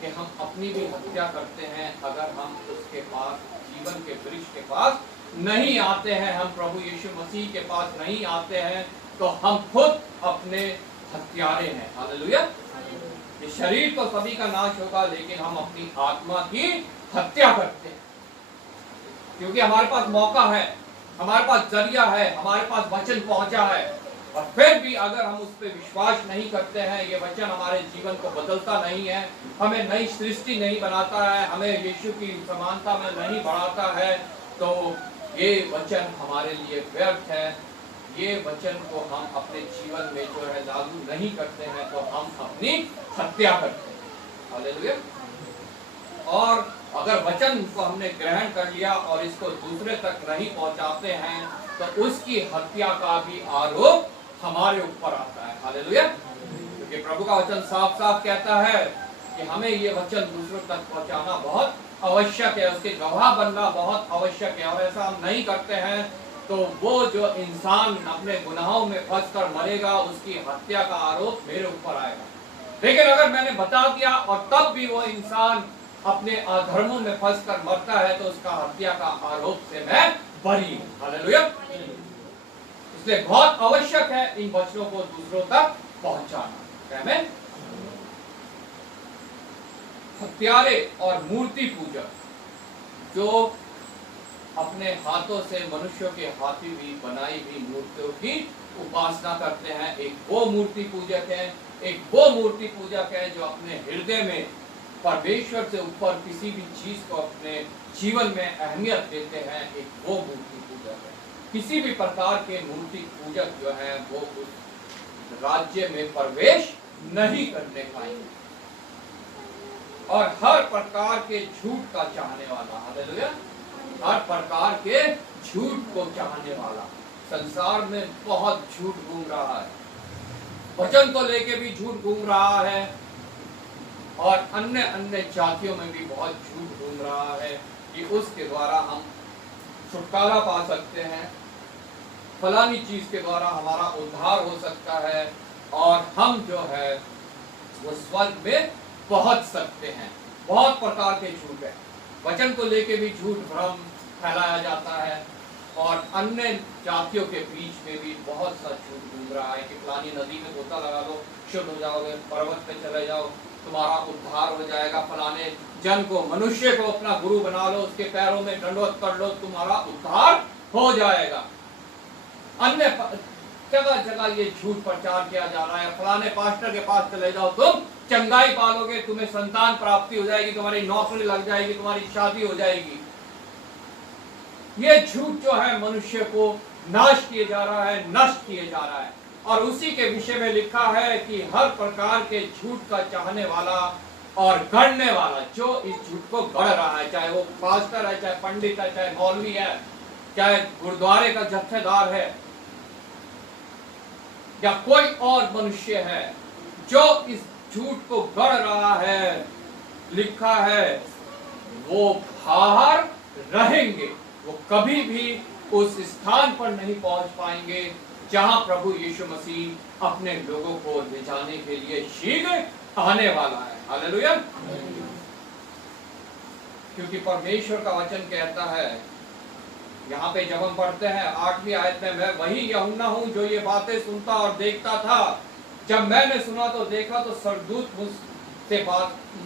कि हम अपनी भी हत्या करते हैं अगर हम उसके पास, जीवन के वृक्ष के पास नहीं आते हैं, हम प्रभु यीशु मसीह के पास नहीं आते हैं, तो हम खुद अपने हत्यारे हैं। हालेलुया। ये शरीर तो सभी का नाश होगा, लेकिन हम अपनी आत्मा की हत्या करते हैं, क्योंकि हमारे पास मौका है, हमारे पास जरिया है, हमारे पास वचन पहुंचा है, और फिर भी अगर हम उस पर विश्वास नहीं करते हैं, ये वचन हमारे जीवन को बदलता नहीं है, हमें नई सृष्टि नहीं बनाता है, हमें यीशु की समानता में नहीं बढ़ाता है, तो ये वचन हमारे लिए व्यर्थ है। ये वचन को हम अपने जीवन में जो है लागू नहीं करते हैं तो हम अपनी हत्या करते हैं। हालेलुया। और अगर वचन को हमने ग्रहण कर लिया और इसको दूसरे तक नहीं पहुंचाते हैं तो उसकी हत्या का भी आरोप हमारे ऊपर आता है। हालेलुया। क्योंकि प्रभु का वचन साफ साफ कहता है कि हमें ये वचन दूसरों तक पहुंचाना बहुत आवश्यक है, उसके गवाह बनना बहुत आवश्यक है। और ऐसा हम नहीं करते हैं तो वो जो इंसान अपने गुनाहों में फंसकर मरेगा उसकी हत्या का आरोप मेरे ऊपर आएगा। लेकिन अगर मैंने बता दिया और तब भी वो इंसान अपने अधर्मों में फंसकर मरता है तो उसका हत्या का आरोप से मैं बरी हूं। हालेलुया। इसलिए बहुत आवश्यक है इन वचनों को दूसरों तक पहुंचाना। आमीन। हत्यारे और मूर्ति पूजक जो अपने हाथों से मनुष्यों के हाथी भी बनाई हुई मूर्तियों की उपासना करते हैं, एक वो मूर्ति पूजक है। एक वो मूर्ति पूजक है जो अपने हृदय में परमेश्वर से ऊपर किसी भी चीज को अपने जीवन में अहमियत देते हैं, एक वो मूर्ति पूजक है। किसी भी प्रकार के मूर्ति पूजक जो है वो उस राज्य में प्रवेश नहीं करने पाएंगे। और हर प्रकार के झूठ का चाहने वाला, हालेलुया, हर प्रकार के झूठ को चाहने वाला, संसार में बहुत झूठ घूम रहा है, वचन को लेके भी झूठ घूम रहा है और अन्य अन्य जातियों में भी बहुत झूठ घूम रहा है कि उसके द्वारा हम छुटकारा पा सकते हैं, फलानी चीज के द्वारा हमारा उद्धार हो सकता है और हम जो है वो स्वर्ग में पहुंच सकते हैं। बहुत प्रकार के झूठ है, वचन को लेके भी झूठ भ्रम फैलाया जाता है और अन्य जातियों के बीच में भी बहुत सा झूठ घूम रहा है कि फलानी नदी में गोता लगा लो, शुद्ध हो जाओगे, पर्वत पे चले जाओ, तुम्हारा उद्धार हो जाएगा, फलाने जन को, मनुष्य को अपना गुरु बना लो, उसके पैरों में दंडवत कर लो, तुम्हारा उद्धार हो जाएगा। अन्य जगह जगह ये झूठ प्रचार किया जा रहा है, फलाने पास्टर के पास चले जाओ, तुम चंगाई पालोगे, तुम्हें संतान प्राप्ति हो जाएगी, तुम्हारी नौकरी लग जाएगी, तुम्हारी शादी हो जाएगी। ये झूठ जो है मनुष्य को नाश किए जा रहा है, नष्ट किए जा रहा है। और उसी के विषय में लिखा है कि हर प्रकार के झूठ का चाहने वाला और गढ़ने वाला जो इस झूठ को गढ़ रहा है, चाहे वो पास्टर है, चाहे पंडित है, चाहे मौलवी है, चाहे गुरुद्वारे का जत्थेदार है या कोई और मनुष्य है, जो इस झूठ को गढ़ रहा है, लिखा है वो बाहर रहेंगे, वो कभी भी उस स्थान पर नहीं पहुंच पाएंगे जहां प्रभु यीशु मसीह अपने लोगों को ले जाने के लिए शीघ्र आने वाला है। हालेलुया। क्योंकि परमेश्वर का वचन कहता है, यहाँ पे जब हम पढ़ते हैं 8वीं आयत में, मैं वही यूहन्ना हूँ जो ये बातें सुनता और देखता था। जब मैंने सुना तो देखा तो सरदूत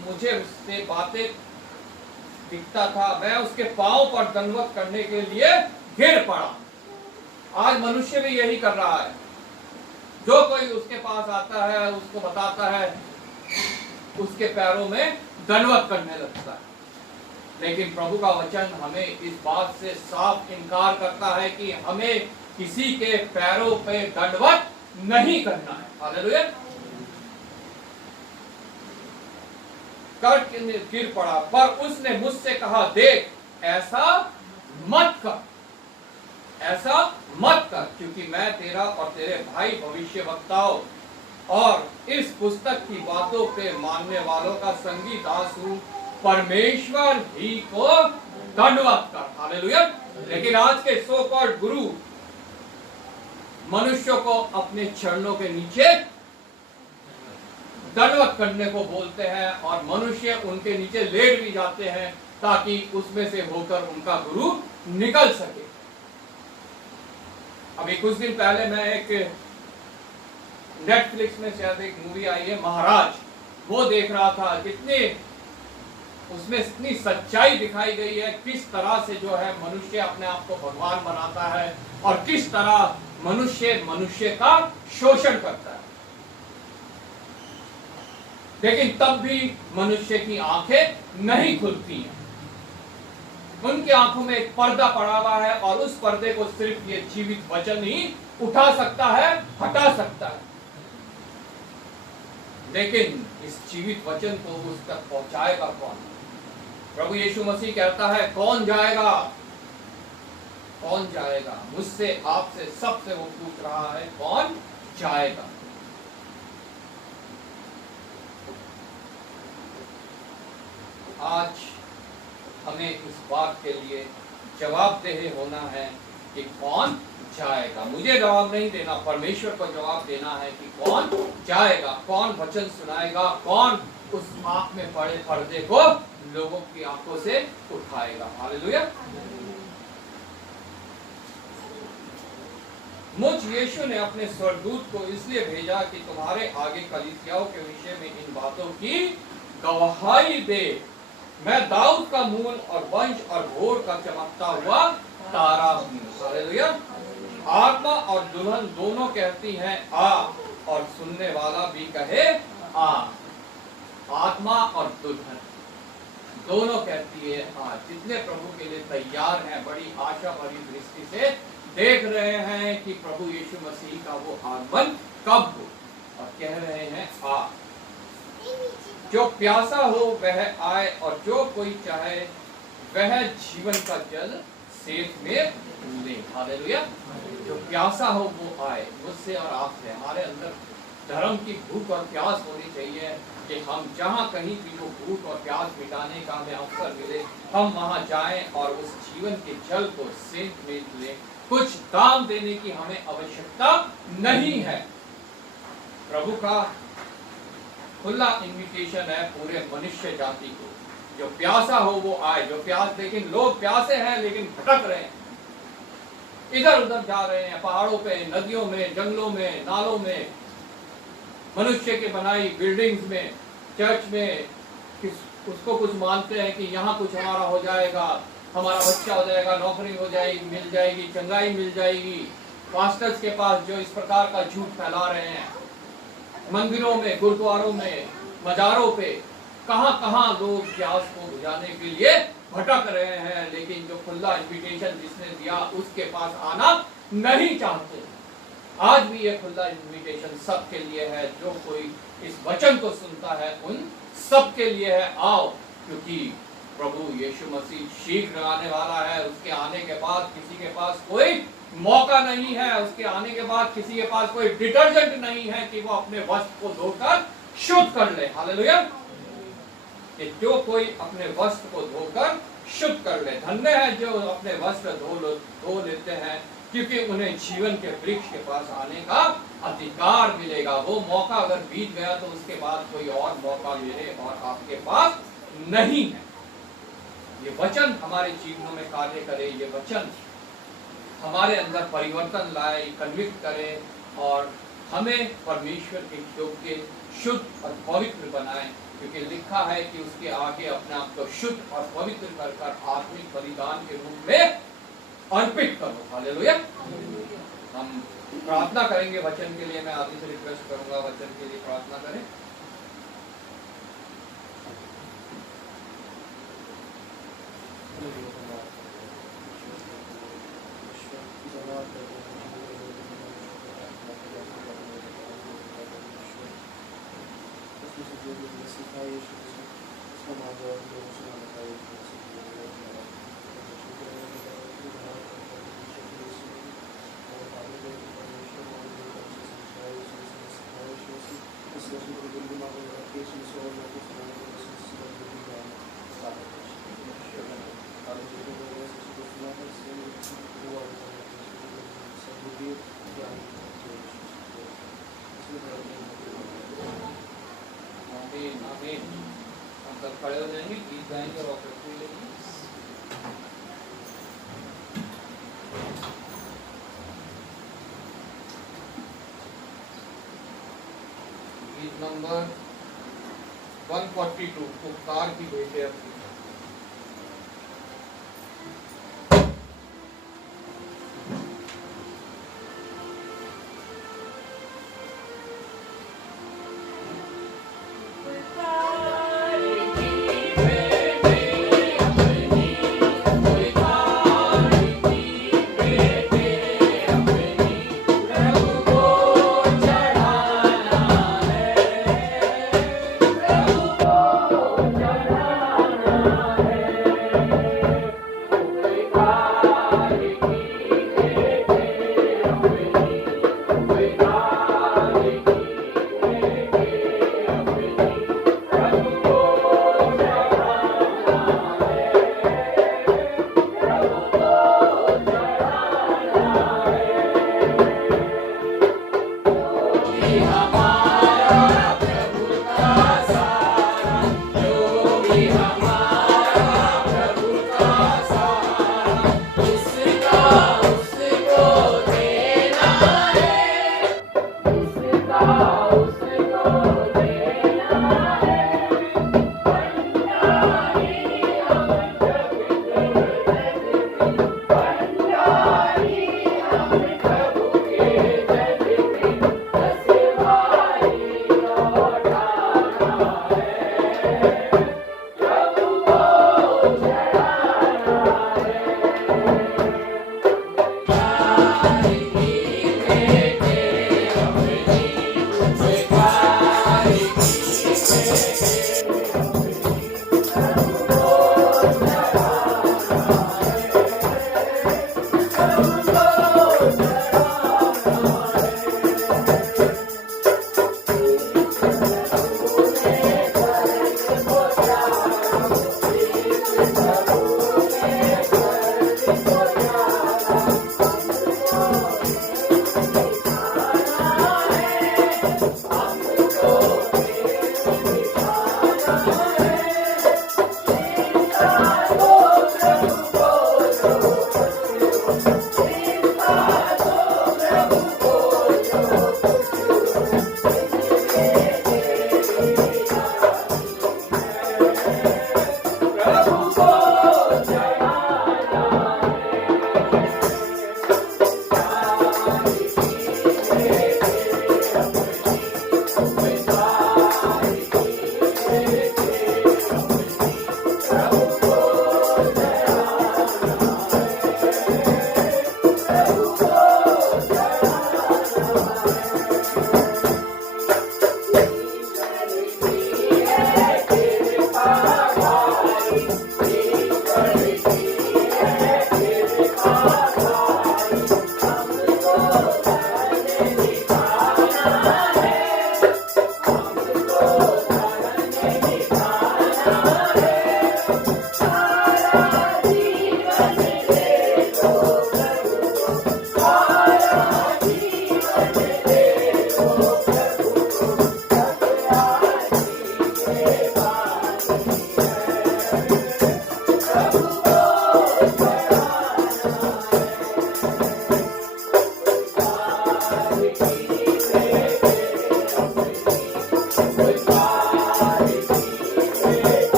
मुझे उससे बातें दिखता था, मैं उसके पांव पर दंडवत करने के लिए गिर पड़ा। आज मनुष्य भी यही कर रहा है, जो कोई उसके पास आता है उसको बताता है, उसके पैरों में दंडवत करने लगता है। लेकिन प्रभु का वचन हमें इस बात से साफ इनकार करता है कि हमें किसी के पैरों पे दंडवत नहीं करना है। हालेलुया। कर गिर पड़ा, पर उसने मुझसे कहा, देख ऐसा मत कर, ऐसा मत कर, क्योंकि मैं तेरा और तेरे भाई भविष्यवक्ताओं और इस पुस्तक की बातों पे मानने वालों का संगी दास हूं, परमेश्वर ही को दंडवत कर। हालेलुया। लेकिन आज के सो कॉल्ड गुरु मनुष्यों को अपने चरणों के नीचे दंडवत करने को बोलते हैं और मनुष्य उनके नीचे लेट भी जाते हैं ताकि उसमें से होकर उनका गुरु निकल सके। अभी कुछ दिन पहले मैं एक नेटफ्लिक्स में शायद एक मूवी आई है महाराज, वो देख रहा था। कितने उसमें इतनी सच्चाई दिखाई गई है, किस तरह से जो है मनुष्य अपने आप को भगवान बनाता है और किस तरह मनुष्य का शोषण करता है। लेकिन तब भी मनुष्य की आंखें नहीं खुलती हैं। उनकी आंखों में एक पर्दा पड़ा हुआ है और उस पर्दे को सिर्फ ये जीवित वचन ही उठा सकता है, हटा सकता है। लेकिन इस जीवित वचन को उस तक पहुंचाएगा कौन? प्रभु यीशु मसीह कहता है, कौन जाएगा? कौन जाएगा? मुझसे, आपसे, सबसे वो पूछ रहा है, कौन जाएगा? आज हमें इस बात के लिए जवाबदेह होना है कि कौन जाएगा। मुझे जवाब नहीं देना, परमेश्वर को जवाब देना है कि कौन जाएगा, कौन वचन सुनाएगा, कौन उस आंख में पड़े पर्दे को लोगों की आंखों से उठाएगा। हालेलुया। मुझ यीशु ने अपने स्वर्गदूत को इसलिए भेजा कि तुम्हारे आगे कलीसियाओं के विषय में इन बातों की गवाही दे। मैं दाऊद का मूल और वंश और भोर का चमकता हुआ तारा हूँ। हालेलुया। आत्मा और दुल्हन दोनों कहती हैं आ, और सुनने वाला भी कहे आ। आत्मा और दुल्हन दोनों कहती है आ। जितने प्रभु के लिए तैयार हैं, बड़ी आशा भरी दृष्टि से देख रहे हैं कि प्रभु यीशु मसीह का वो आगमन कब हो, और कह रहे हैं आ। जो प्यासा हो वह आए, और जो कोई चाहे वह जीवन का जल सेठ में ले। हालेलुया। जो प्यासा हो वो आए। मुझसे और आपसे, हमारे अंदर धर्म की भूख और प्यास होनी चाहिए कि हम जहाँ कहीं भी वो भूख और प्यास मिटाने का हमें अवसर मिले, हम वहाँ जाएं और उस जीवन के जल को सेठ में लें। कुछ दाम देने की हमें आवश्यकता नहीं है। प्रभु का खुला इन्विटेशन है पूरे मनुष्य जाति को, जो प्यासा हो वो आए। जो प्यास, लेकिन लोग प्यासे हैं लेकिन भटक रहे हैं, इधर उधर जा रहे हैं, पहाड़ों पे, नदियों में, जंगलों में, नालों में, मनुष्य के बनाई बिल्डिंग्स में, चर्च में, उसको कुछ मानते हैं कि यहाँ कुछ हमारा हो जाएगा, हमारा बच्चा हो जाएगा, नौकरी हो जाएगी, मिल जाएगी, चंगाई मिल जाएगी। पास्टर्स के पास जो इस प्रकार का झूठ फैला रहे हैं, मंदिरों में, गुरुद्वारों में, मजारों पे, कहां लोग प्यास को बुझाने के लिए भटक रहे हैं, लेकिन जो खुला इन्विटेशन जिसने दिया उसके पास आना नहीं चाहते। आज भी ये खुला इन्विटेशन सबके लिए है। जो कोई इस वचन को सुनता है उन सबके लिए है, आओ, क्योंकि प्रभु यीशु मसीह शीघ्र आने वाला है। उसके आने के बाद किसी के पास कोई मौका नहीं है, उसके आने के बाद किसी के पास कोई डिटर्जेंट नहीं है कि वो अपने वस्त्र को धोकर शुद्ध कर ले। हालेलुया। कि जो कोई अपने वस्त्र को धोकर शुद्ध कर ले। धन्य है जो अपने वस्त्र धो लेते हैं, क्योंकि उन्हें जीवन के वृक्ष के पास आने का अधिकार मिलेगा। वो मौका अगर बीत गया तो उसके बाद कोई और मौका मेरे और आपके पास नहीं है। ये वचन हमारे जीवनों में कार्य करे, ये वचन हमारे अंदर परिवर्तन लाए, कन्विक्ट करे और हमें परमेश्वर के योग्य, शुद्ध और पवित्र बनाए। क्योंकि लिखा है कि उसके आगे अपने आप को शुद्ध और पवित्र कर आत्मिक बलिदान के रूप में अर्पित करो। हालेलुया। हम प्रार्थना करेंगे वचन के लिए। मैं आदि से रिक्वेस्ट करूंगा वचन के लिए प्रार्थना करें। हम सब खड़े हो जाएंगे, गीत गाएंगे और ऑफर लेंगे। गीत नंबर 142 पुकार की बेटे अपनी। पुकार की बेटे अपनी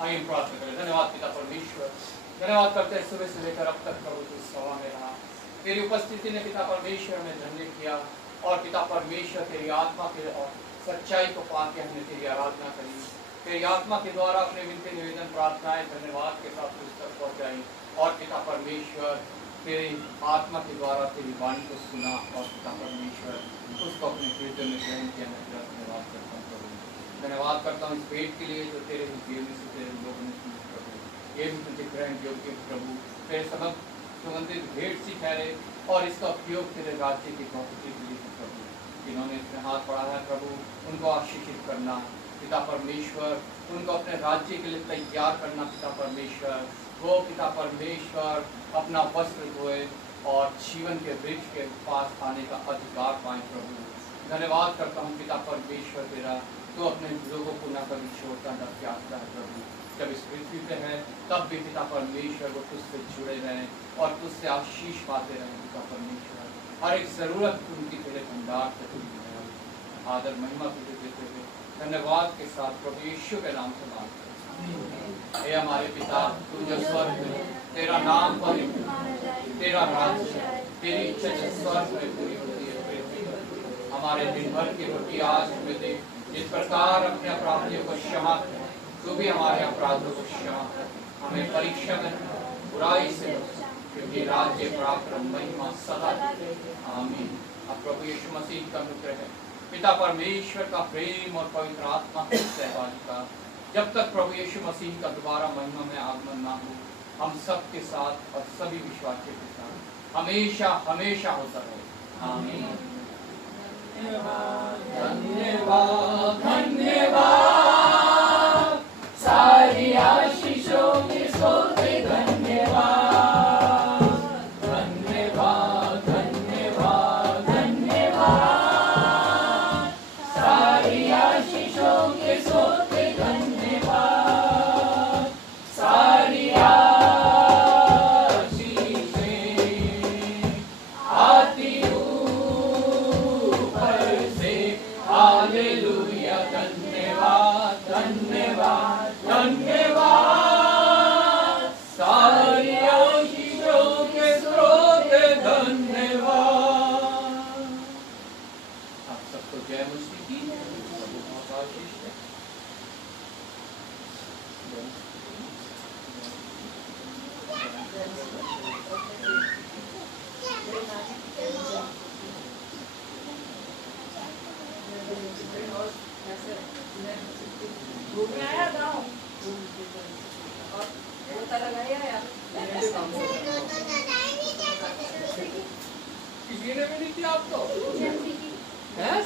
आइए प्रार्थना करें। धन्यवाद पिता परमेश्वर, धन्यवाद करते हैं सुबह से लेकर अब तक प्रभु तू सभा में रहा। तेरी उपस्थिति ने पिता परमेश्वर हमें धन्य किया और पिता परमेश्वर तेरी आत्मा के और सच्चाई को पाके हमने तेरी आराधना करी। तेरी आत्मा के द्वारा अपने विनती निवेदन प्रार्थनाएं धन्यवाद के साथ तुझ तक पहुँचाई और पिता परमेश्वर तेरी आत्मा के द्वारा तेरी वाणी को सुना और पिता परमेश्वर उसको अपने हृदय में ग्रहण किया। मैं तेरा धन्यवाद करता हूँ प्रभु, धन्यवाद करता हूँ इस भेंट के लिए जो तेरे जीवन से तेरे लोगों ने सुनी प्रभु। ये भी तुझे ग्रहण योग्य प्रभु, तेरे समझ सुगंधित भेंट सी ठहरे और इसका उपयोग तेरे राज्य की प्रॉपर्टी के लिए प्रभु। जिन्होंने इसमें हाथ बढ़ाया प्रभु उनको आशीषित करना पिता परमेश्वर, उनको अपने राज्य के लिए तैयार करना पिता परमेश्वर। वो पिता परमेश्वर अपना वस्त्र धोए और जीवन के वृक्ष के पास आने का अधिकार पाए प्रभु। धन्यवाद करता हूँ पिता परमेश्वर तेरा, तो अपने लोगों को न कभी छोड़ता न त्यागता है प्रभु। जब इस पृथ्वी पे है तब भी पिता परमेश्वर वो तुझसे जुड़े रहें और तुझसे आशीष पाते रहें पिता परमेश्वर। हर एक जरूरत उनकी तेरे भंडार से तुझे आदर महिमा तुझे देते हुए धन्यवाद के साथ प्रभु यीशु के नाम से मांगते हैं। हे हमारे पिता तू जो स्वर्ग में, तेरा नाम पवित्र, तेरा राज्य, तेरी इच्छा स्वर्ग में पूरी होती है पृथ्वी पर। हमारे दिन भर की रोटी आज हमें दे, जिस प्रकार अपने अपराधियों को क्षमा कर तू भी हमारे अपराधों को क्षमा कर। हमें परीक्षा में बुराई से बचा, क्योंकि राज्य प्राप्त महिमा सदा आमीन। अब प्रभु यीशु मसीह का मित्र है, पिता परमेश्वर का प्रेम और पवित्र आत्मा की सहभागिता जब तक प्रभु यीशु मसीह का दोबारा महिमा में आगमन ना हो हम सब के साथ और सभी विश्वासियों के साथ हमेशा हमेशा होता रहे आमीन। धन्यवाद धन्यवाद सारी आशीषों के सोते धन्यवाद धन्यवाद धन्यवाद धन्यवाद सारी आशीषों के सोते धन्यवाद सारी आशीषें आती ऊपर से हालेलुया धन्यवाद धन्यवाद धन्यवाद सारी आशीषों के स्रोत धन्यवाद। आप सबको जय मसीह की, प्रभु बहुत आशीष है। घूमने आया गाँव और गोता लगाया या किसी ने भी नहीं किया आपको हैं?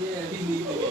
ये अभी नहीं लगे।